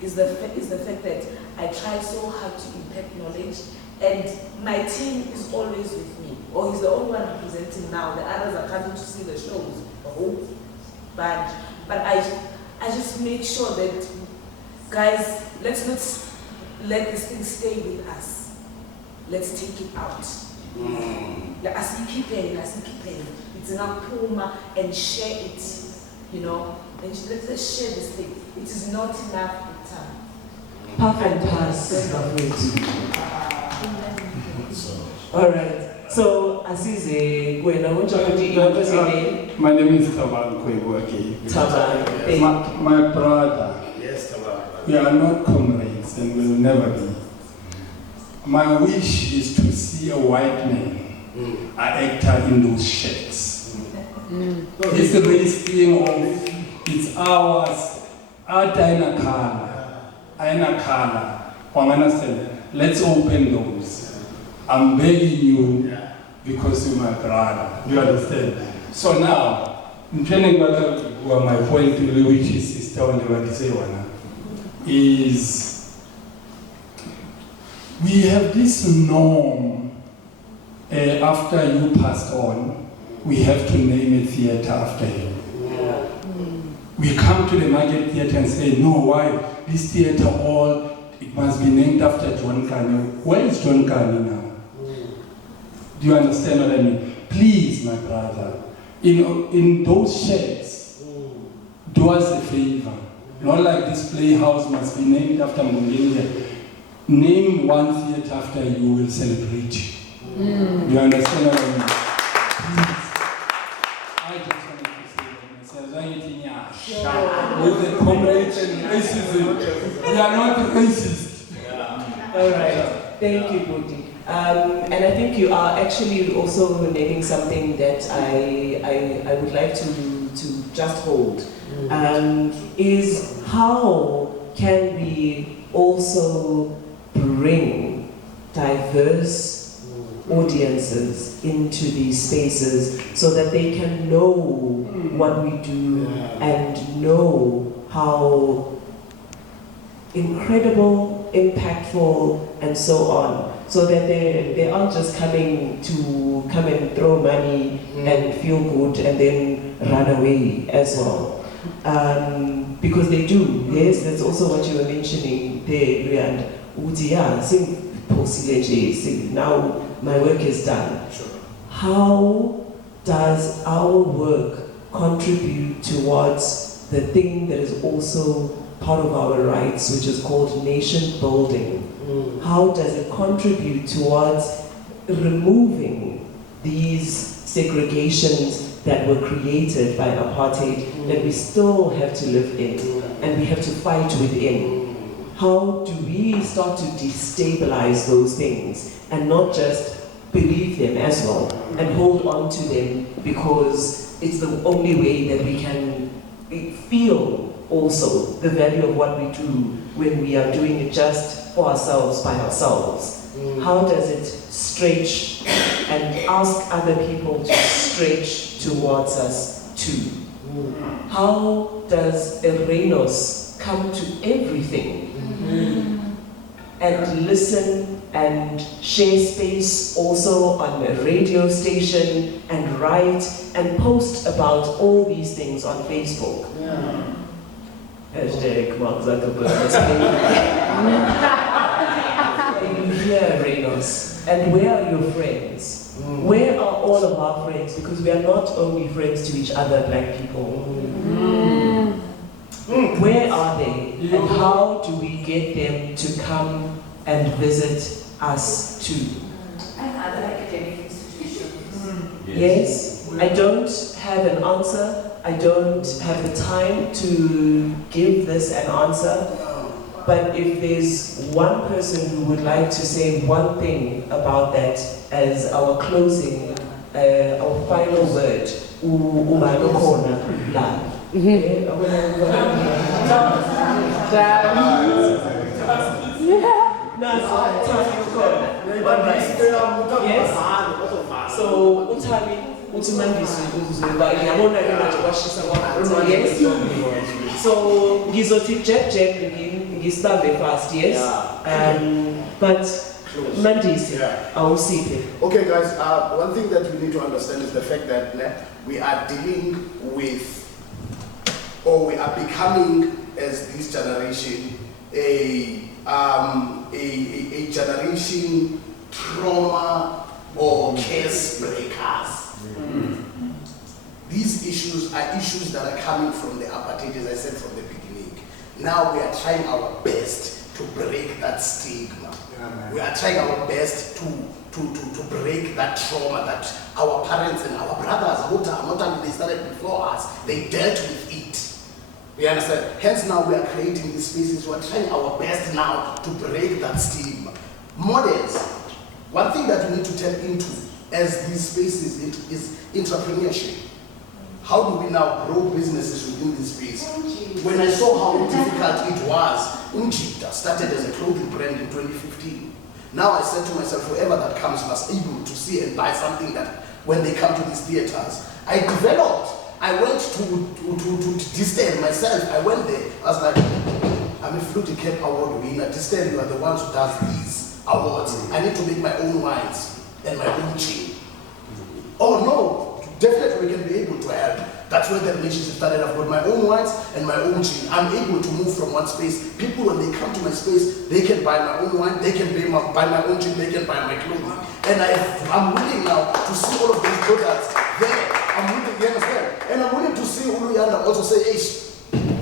is the fact that I try so hard to impact knowledge and my team is always with me. Or he's the only one representing now. The others are coming to see the shows, the whole bunch. But I just make sure that, guys, let's not let this thing stay with us. Let's take it out. As we keep paying, it's enough puma and share it, and let's share this thing. It is not enough time. Perfect pass. All right. So, Asize, when I want to put what was your name? My name is Taban Kwebwaki. Taban. My brother. Yes, Taban. We are not comrades and will never be. My wish is to see a white man are actor in those sheds. It's the race thing of it's ours, our Aina Kala. Understand? Let's open those. I'm begging you because you're my brother. You understand? So now, in training my point to which is Sister Wandewa is we have this norm after you passed on, we have to name a theatre after you. We come to the market theatre and say, no, why? This theatre it must be named after John Carney. Where is John Carney now? Do you understand what I mean? Please, my brother, in those sheds, do us a favor. Not like this playhouse must be named after Mungelia. Name one theatre after you will celebrate you. Do you understand what I mean? Please. I just wanted to say that myself. With the comrades and racism. We are not racist. All right. Thank you, Budi. And I think you are actually also naming something that I would like to just hold. Is how can we also bring diverse audiences into these spaces so that they can know what we do and know how incredible, impactful, and so on, so that they aren't just coming to come and throw money and feel good and then run away as well. Because they do, yes, that's also what you were mentioning there, and now my work is done. Sure. How does our work contribute towards the thing that is also part of our rights, which is called nation building? How does it contribute towards removing these segregations that were created by apartheid that we still have to live in and we have to fight within? How do we start to destabilize those things and not just believe them as well and hold on to them because it's the only way that we can feel also the value of what we do when we are doing it just for ourselves, by ourselves? How does it stretch and ask other people to stretch towards us too? How does Erenos come to everything and listen and share space also on a radio station and write and post about all these things on Facebook? Hashtag Mark Zuckerberg. Here, Renos. And where are your friends? Where are all of our friends? Because we are not only friends to each other, black people. Where are they? And how do we get them to come and visit us too? And other academic institutions. Yes, I don't have an answer. I don't have the time to give this an answer. But if there's one person who would like to say one thing about that as our closing, our final word, yes. So Utali, yes. So ngizothi jeb ngisibambe fast, yes. But Mandisi, awusiphe. Okay, guys. One thing that we need to understand is the fact that we are dealing with, or we are becoming, as this generation, a generation trauma or case breakers. These issues are issues that are coming from the apartheid, as I said from the beginning. Now we are trying our best to break that stigma. We are trying our best to break that trauma that our parents and our brothers, not only they started before us, they dealt with it. You understand? Hence now we are creating these spaces. We are trying our best now to break that stigma. Models, one thing that we need to tap into as these spaces is entrepreneurship. How do we now grow businesses within this space? When I saw how difficult it was, Unjita started as a clothing brand in 2015. Now I said to myself, whoever that comes must be able to see and buy something that when they come to these theaters. I developed. I went to Distel myself. I went there. I was like, I'm a Fruity Cap Award winner. Distel, you are the ones who does these awards. I need to make my own wines and my own gin. Oh no, definitely we can be able to help. That's where the relationship started. I've got my own wines and my own gin. I'm able to move from one space. People, when they come to my space, they can buy my own wine, they can buy my own gin, they can buy my clothing. And I'm willing now to see all of these products there. I'm willing, you understand? And I'm willing to see Uluyanda also say, hey,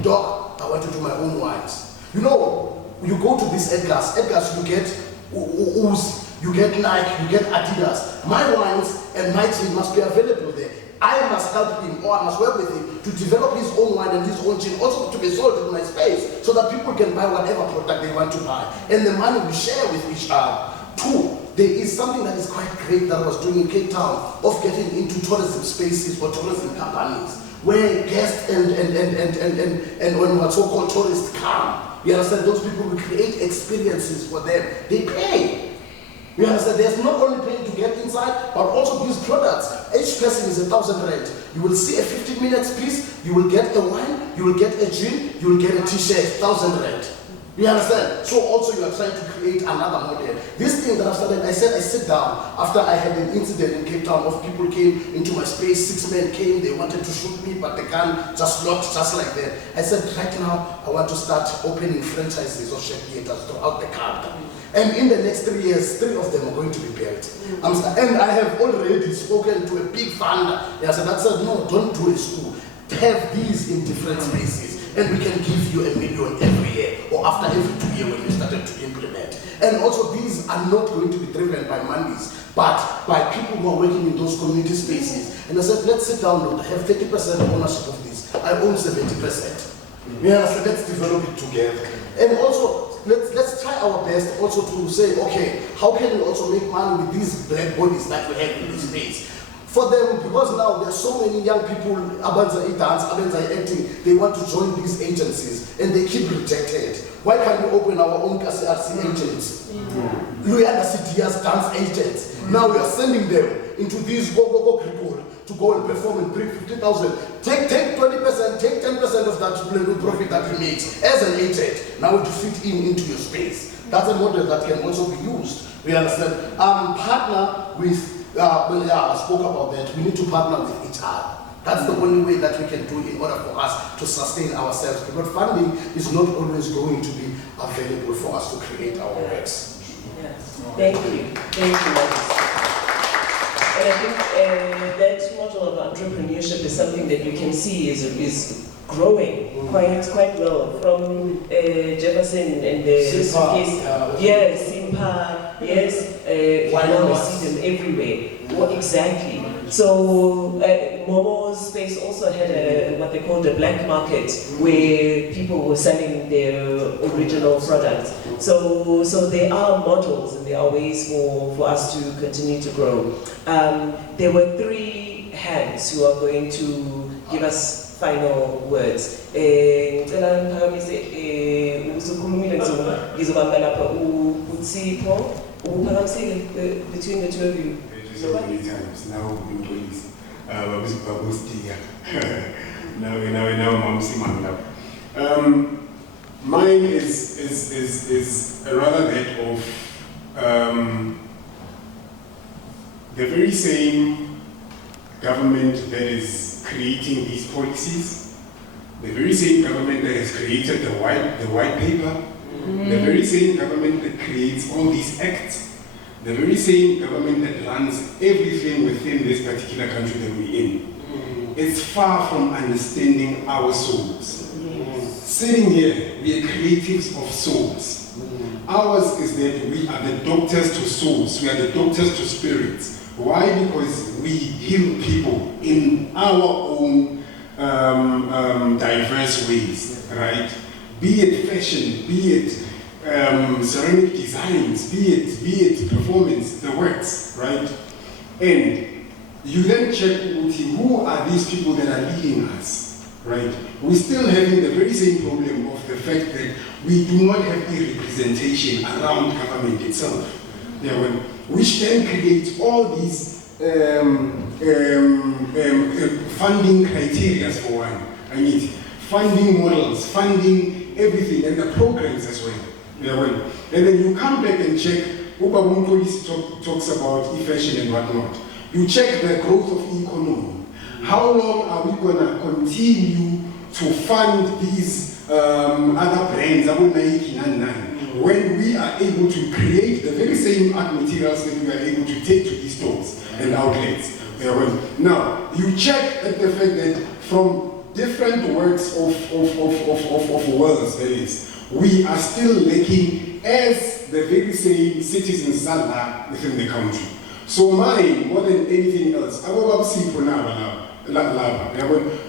dog, I want to do my own wines. You know, you go to this Edgar's, you get Uzi, you get Nike, you get Adidas. My wines and my gin must be available there. I must help him, or I must work with him to develop his own wine and his own gin, also to be sold in my space, so that people can buy whatever product they want to buy. And the money we share with each other. Two, there is something that is quite great that I was doing in Cape Town, of getting into tourism spaces or tourism companies, where guests and when what so-called tourists come. You understand? Those people will create experiences for them. They pay. You understand? There's not only paying to get inside, but also these products. Each person is 1,000 rand. You will see a 15 minutes piece, you will get a wine, you will get a gin, you will get a t-shirt, 1,000 rand. You understand? So also you are trying to create another model. This thing that I've started, I said I sit down after I had an incident in Cape Town of people came into my space, 6 men came, they wanted to shoot me, but the gun just locked just like that. I said, right now, I want to start opening franchises of Chef theaters throughout the country. And in the next 3 years, 3 of them are going to be built. And I have already spoken to a big funder. I said, no, don't do a school. Have these in different spaces. And we can give you $1 million every year, or after every 2 years when you started to implement. And also these are not going to be driven by monies, but by people who are working in those community spaces. And I said, let's sit down and have 30% ownership of this. I own 70%. Yeah, so let's develop it together. And also, let's try our best also to say, okay, how can we also make money with these black bodies that we have in this space? For them, because now there are so many young people, Abanza dance, Abanza acting, they want to join these agencies and they keep rejected. Why can't we open our own KCRC agents? Luyanda CTS dance agents. Now we are sending them into these go people to go and perform and bring 50,000. Take 20%, take 10% of that profit that we make as an agent. Now to fit into your space. That's a model that can also be used. We understand. Partner with. I spoke about that. We need to partner with each other. That's the only way that we can do in order for us to sustain ourselves. Because funding is not always going to be available for us to create our works. Yes. Thank you. Thank you. And I think that model of entrepreneurship is something that you can see is growing quite well from Jefferson and the suitcase. Yes, Simpa, yes, now we see them everywhere. Well, exactly. So Momo's space also had what they called a black market, where people were selling their original products. So there are models and there are ways for us to continue to grow. There were 3 hands who are going to give us final words. Between the 2 of you. So many times now in police. Mine is rather that of the very same government that is creating these policies, the very same government that has created the white paper, the very same government that creates all these acts, the very same government that runs everything within this particular country that we're in, is far from understanding our souls. Sitting here, we are creatives of souls. Ours is that we are the doctors to souls, we are the doctors to spirits. Why? Because we heal people in our own diverse ways, right? Be it fashion, be it ceramic designs, be it performance, the works, right? And you then check who are these people that are leading us, right? We're still having the very same problem of the fact that we do not have a representation around government itself. Yeah, which then creates all these funding criteria for one. I mean, funding models, funding everything, and the programs as well. Yeah, and then you come back and check, Ubabun Police talks about e-fashion and whatnot. You check the growth of the economy. How long are we going to continue to fund these other brands, when we are able to create the very same art materials that we are able to take to these stores and outlets? Now, you check at the fact that from different works of worlds, that is, we are still lacking as the very same citizens within the country. So mine, more than anything else, I will see for now.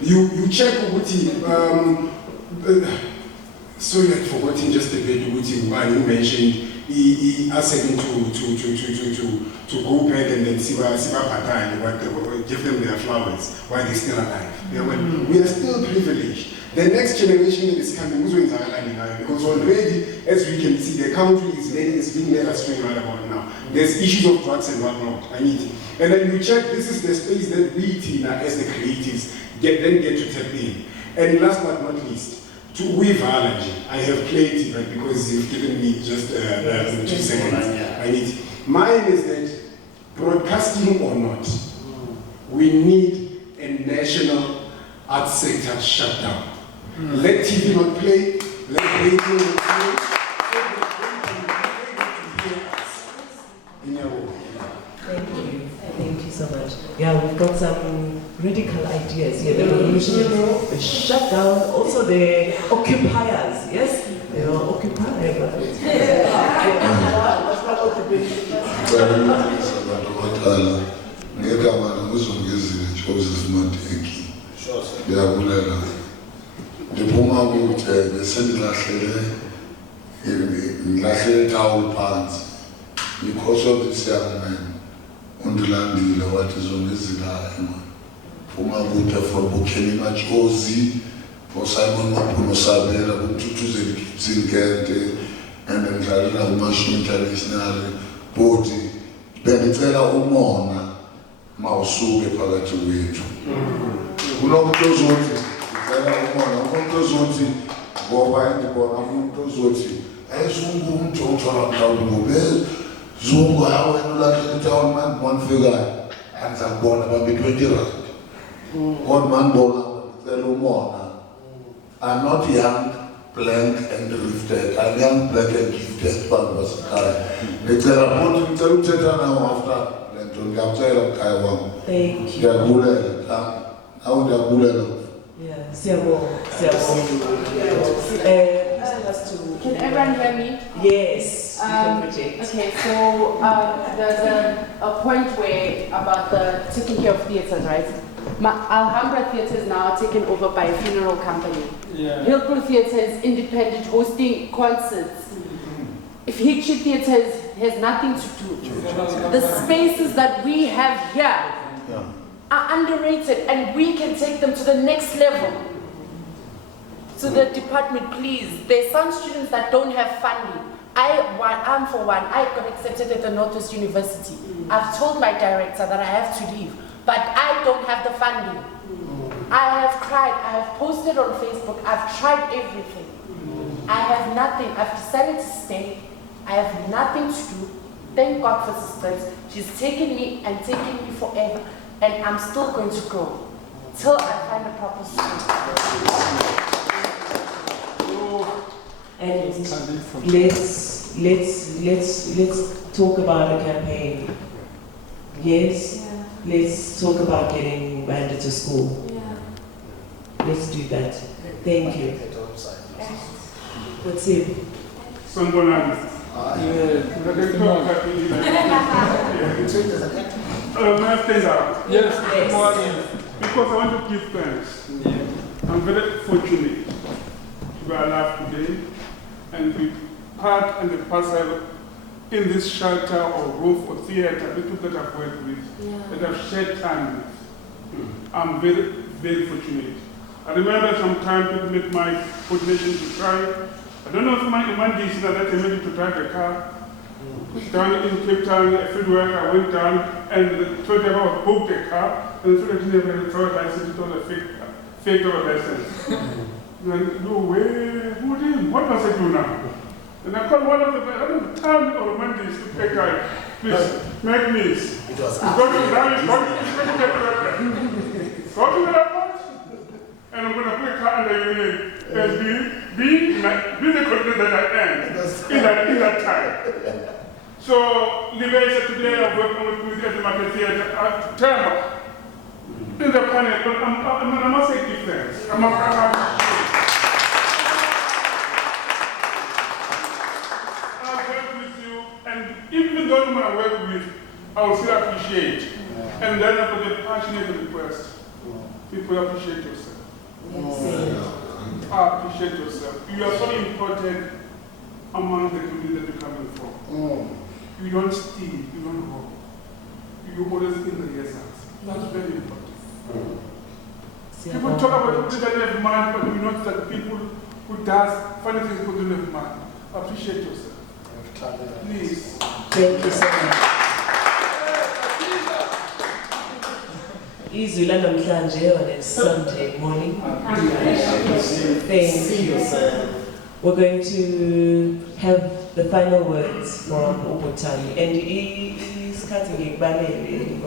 You check sorry, I've forgotten just a bit. You mentioned us having to go back and then give them their flowers while they're still alive. We are still privileged. The next generation that is coming, because already, as we can see, the country is being led astray right about now. There's issues of drugs and whatnot. And then you check, this is the space that we, Tina, as the creatives, get to tap in. And last but not least, to Vivalence, I have played it because you've given me just 2 seconds. I need. Mine is that, broadcasting or not, we need a national art sector shutdown. Let TV not play, let radio not play, so that they can hear us in your world. Thank you so much. Yeah, we've got some radical ideas here. The revolutionists, the shutdown, also the occupiers, yes? They are occupiers. Because of this young man, undilandile wathi zona izilayo Phuma kude for Bukeni Machozi, for Simon Mapuno Sabela, kuThuthuzela Kipsingente, and then Kalina Umashu International Body. Bendicela umona mawusuke phakathi kwethu. Kunomuntu ozothi ngicela umona, umuntu ozothi ngoba ngibona umuntu ozothi ayizungu umuntu othola mhlawumbe Zungu hawe nulahle town man one figure and zabona ba 20 rand. One man bona umona. I'm not young, blank and drifted. I'm young, blank and gifted. Ngicela futhi ngicela ukuthetha nawe after lento ngiyacela ukhaya wami. Thank you. Ngiyabulela. Awu ngiyabulela. Yeah, siyabonga. Can everyone hear me? Yes. Okay, so there's a point where about the taking care of theatres, right? Alhambra Theatre is now taken over by a funeral company. Yeah. Hillbrook Theatre is independent, hosting concerts. If Hickory Theatre has nothing to do. The spaces that we have here are underrated, and we can take them to the next level. So the department, please, there's some students that don't have funding. I'm for one, I got accepted at the Northwest University. I've told my director that I have to leave, but I don't have the funding. I have cried, I have posted on Facebook, I've tried everything. I have nothing, I've decided to stay. I have nothing to do. Thank God for sisters. She's taken me and taken me forever, and I'm still going to grow till I find a proper school. And let's talk about a campaign. Yes, let's talk about getting Banda to school. Let's do that. Thank you. What's it? Sangonani. Yes, because I want to give thanks. I'm very fortunate to be alive today and be part and parcel in this shelter or roof or theater, people that I've worked with, that I've shared time with. I'm very, very fortunate. I remember sometime people make my coordination to drive. I don't know if one day that I made to drive a car. Down in Cape Town, a field work, I went down and the told driver was booked a car and the told didn't have a driver's license, it was a fake driver's license. And no way, what must I do now? And I called one of the town or Mondays to take guy, please, make me. It was go to the airport, and I'm going to put a car under your name. And be the content that I am in that time. So, Libya today I've worked with the Market Theatre at Terma. In the panel, but I must say difference. I've worked with you, and even though I work with, I will still appreciate. And then I put a passionate request. People appreciate yourself. Appreciate yourself. You are so important among the community that you're coming from. You don't steal, you don't rob. You always in the results. That's very important. People talk about people that have money, but you notice that people who does funny things who don't have money. Appreciate yourself. Please. Thank you so much. Izwi lanamhlanje on a Sunday morning. Thank you. We're going to have the final words from Obotani. And he's cutting it by me.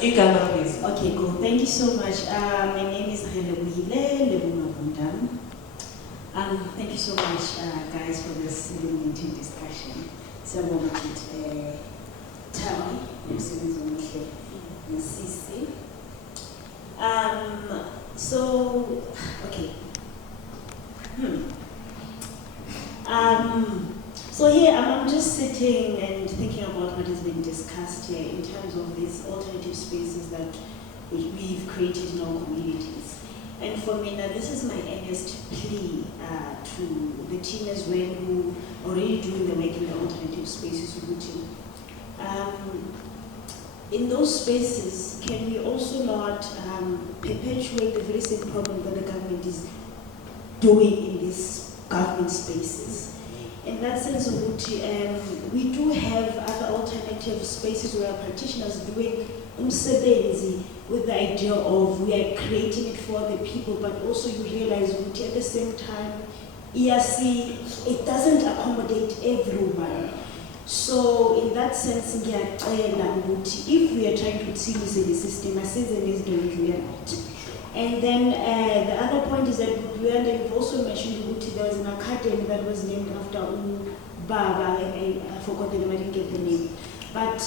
Igama, please. Okay, cool. Thank you so much. My name is Helebuhile Lebunavundam. Thank you so much, guys, for this illuminating discussion. So, I'm going to tell you, so, okay. So here I'm just sitting and thinking about what has been discussed here in terms of these alternative spaces that we've created in our communities. And for me, now this is my earnest plea to the team as well who are already doing the work in the alternative spaces routine. In those spaces, can we also not perpetuate the very same problem that the government is doing in these government spaces? In that sense, we do have other alternative spaces where practitioners doing umsebenzi with the idea of we are creating it for the people, but also you realize at the same time, it doesn't accommodate everyone. So in that sense, if we are trying to see the system, is doing right. And then the other point is that you've also mentioned there was an academy that was named after Baba, and I forgot the name, I didn't get the name. But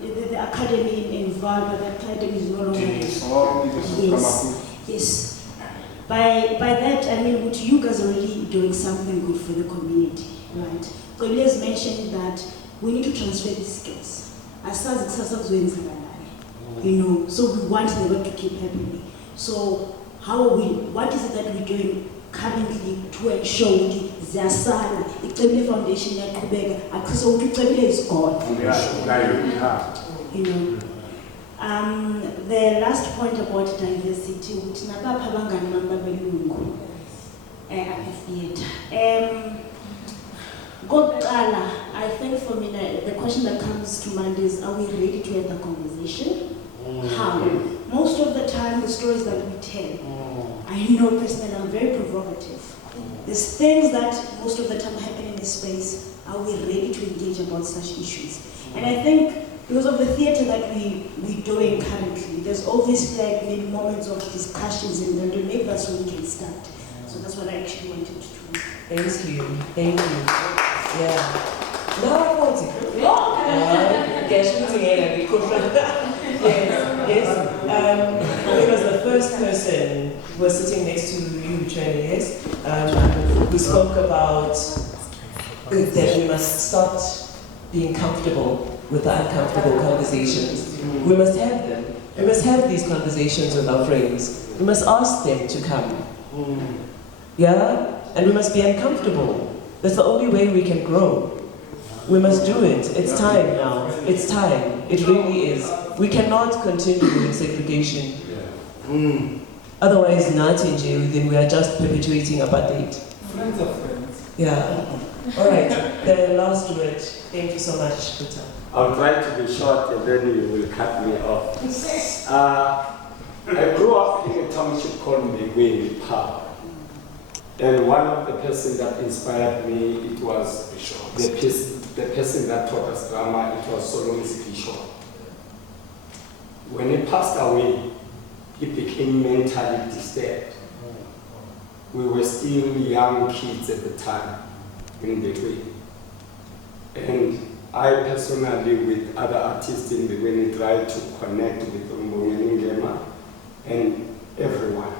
the academy in Valga, the academy is no longer. Yes. By that, I mean, you guys are really doing something good for the community, right? Colleagues mentioned that we need to transfer these skills. So we want the work to keep happening. So what is it that we're doing currently to ensure the foundation is gone? The last point about diversity, I think for me, the question that comes to mind is, are we ready to have the conversation? How? Most of the time, the stories that we tell, I know personally, I'm very provocative. There's things that most of the time happen in this space. Are we ready to engage about such issues? And I think because of the theater that we're doing currently, there's always like maybe moments of discussions, and then maybe that's when we can start. So that's what I actually wanted to do. Thank you. Thank you. Yeah. No, I want it. Yes. Because the first person was sitting next to you, Trent, yes, who spoke about that we must start being comfortable with the uncomfortable conversations. We must have them. We must have these conversations with our friends. We must ask them to come. Yeah? And we must be uncomfortable. That's the only way we can grow. We must do it. It's time now. It's time. It really is. We cannot continue in segregation. Otherwise, nothing, then we are just perpetuating apartheid. Friends of friends. Yeah. All right. The last word. Thank you so much, Peter. I'll try to be short and then you will cut me off. I grew up in a township called Mbegweni Park. And one of the persons that inspired me, it was the person that taught us drama, it was Solomon Bishop. When he passed away, he became mentally disturbed. We were still young kids at the time in Mbegweni. And I personally, with other artists in Mbegweni, tried to connect with Mbongeni Ngema and everyone.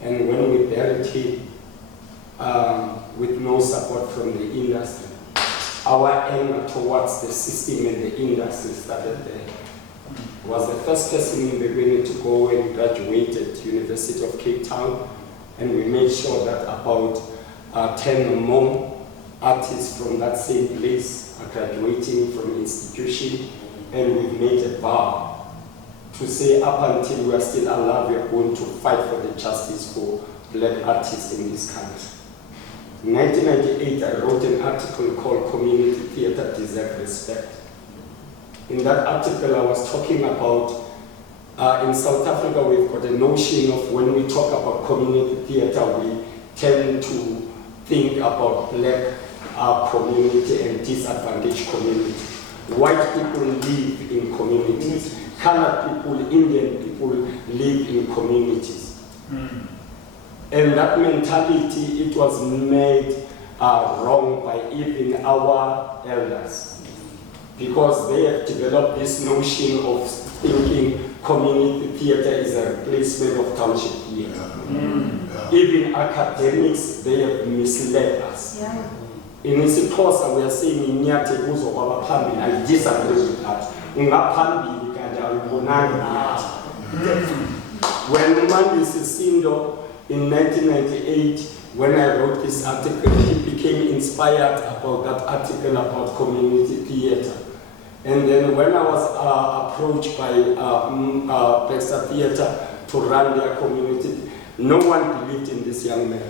And when we buried him, with no support from the industry, our anger towards the system and the industry started there. Was the first person in Mbegweni to go and graduate at University of Cape Town, and we made sure that about 10 or more artists from that same place are graduating from institution, and we've made a vow to say up until we are still alive, we are going to fight for the justice for black artists in this country. In 1998, I wrote an article called Community Theatre Deserves Respect. In that article, I was talking about, in South Africa, we've got a notion of when we talk about community theatre, we tend to think about black community and disadvantaged community. White people live in communities. Colored people, Indian people live in communities. And that mentality, it was made wrong by even our elders, because they have developed this notion of thinking community theatre is a replacement of township theatre. Even academics, they have misled us. In isiXhosa, we are saying inyathe kuzo kwabaphambili. I disagree with that. Ungaphambili kanti awubonanga inyathe. When Mandisi Sindo in 1998, when I wrote this article, he became inspired about that article about community theatre. And then when I was approached by Baxter Theatre to run their community, no one believed in this young man.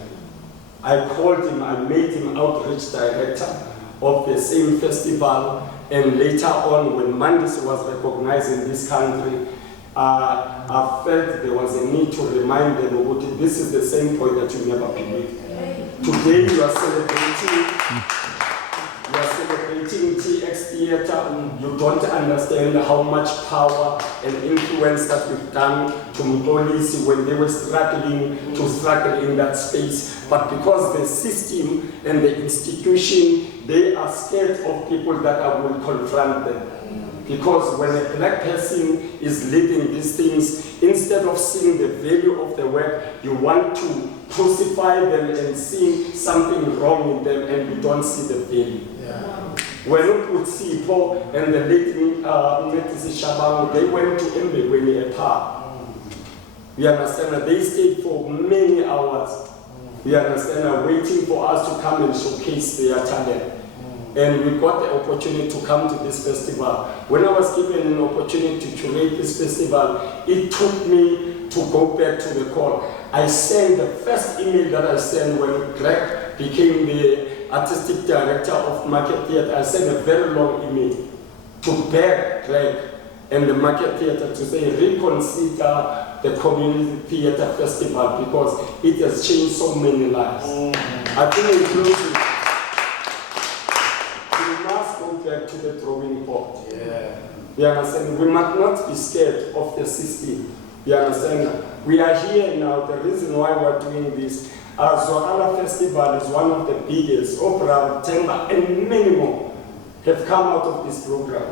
I called him, I made him outreach director of the same festival, and later on, when Mandisi was recognized in this country, I felt there was a need to remind them about this is the same point that you never believed. Today you are celebrating TX Theatre. You don't understand how much power and influence that we've done to Mpolisi when they were struggling to struggle in that space. But because the system and the institution, they are scared of people that will confront them. Because when a black person is leading these things, instead of seeing the value of the work, you want to crucify them and see something wrong in them, and you don't see the value. When we put Sipho and the late Metisi Shabang, they went to Mbegweni Park. You understand that they stayed for many hours. You understand, waiting for us to come and showcase their talent. And we got the opportunity to come to this festival. When I was given an opportunity to curate this festival, it took me to go back to the call. I sent the first email that I sent when Greg became the artistic director of Market Theatre. I sent a very long email to beg Greg and the Market Theatre to say, reconsider the Community Theatre Festival, because it has changed so many lives. I think in closing, back to the drawing board. You understand? We must not be scared of the system. You understand? We are here now. The reason why we're doing this, Zwakala Festival is one of the biggest. Opera, Temba, and many more have come out of this program.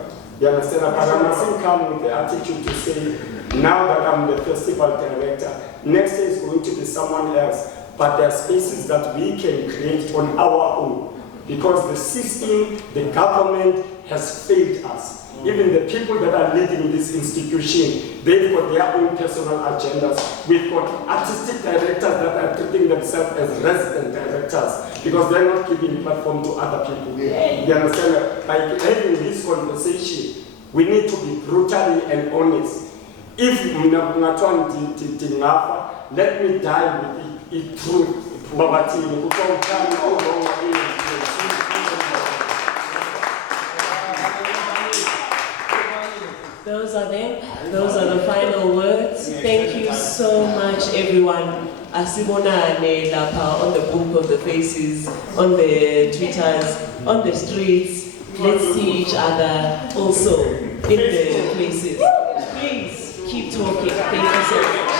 You understand? But I mustn't come with the attitude to say, now that I'm the festival director, next year is going to be someone else. But there are spaces that we can create on our own. because the system, the government has failed us. Even the people that are leading this institution, they've got their own personal agendas. We've got artistic directors that are treating themselves as resident directors because they're not giving platform to other people. You understand? By having this conversation, we need to be brutally and honest. If let me die with it truth. Those are them. Those are the final words. Thank you so much, everyone. Asibonane Lapa on the book of the faces, on the Twitters, on the streets. Let's see each other also in the places. Please keep talking. Thank you so much.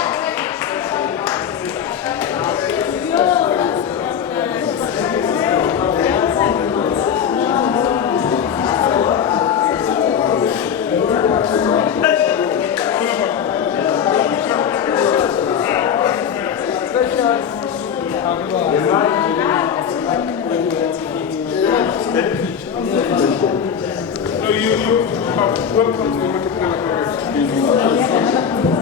Welcome to the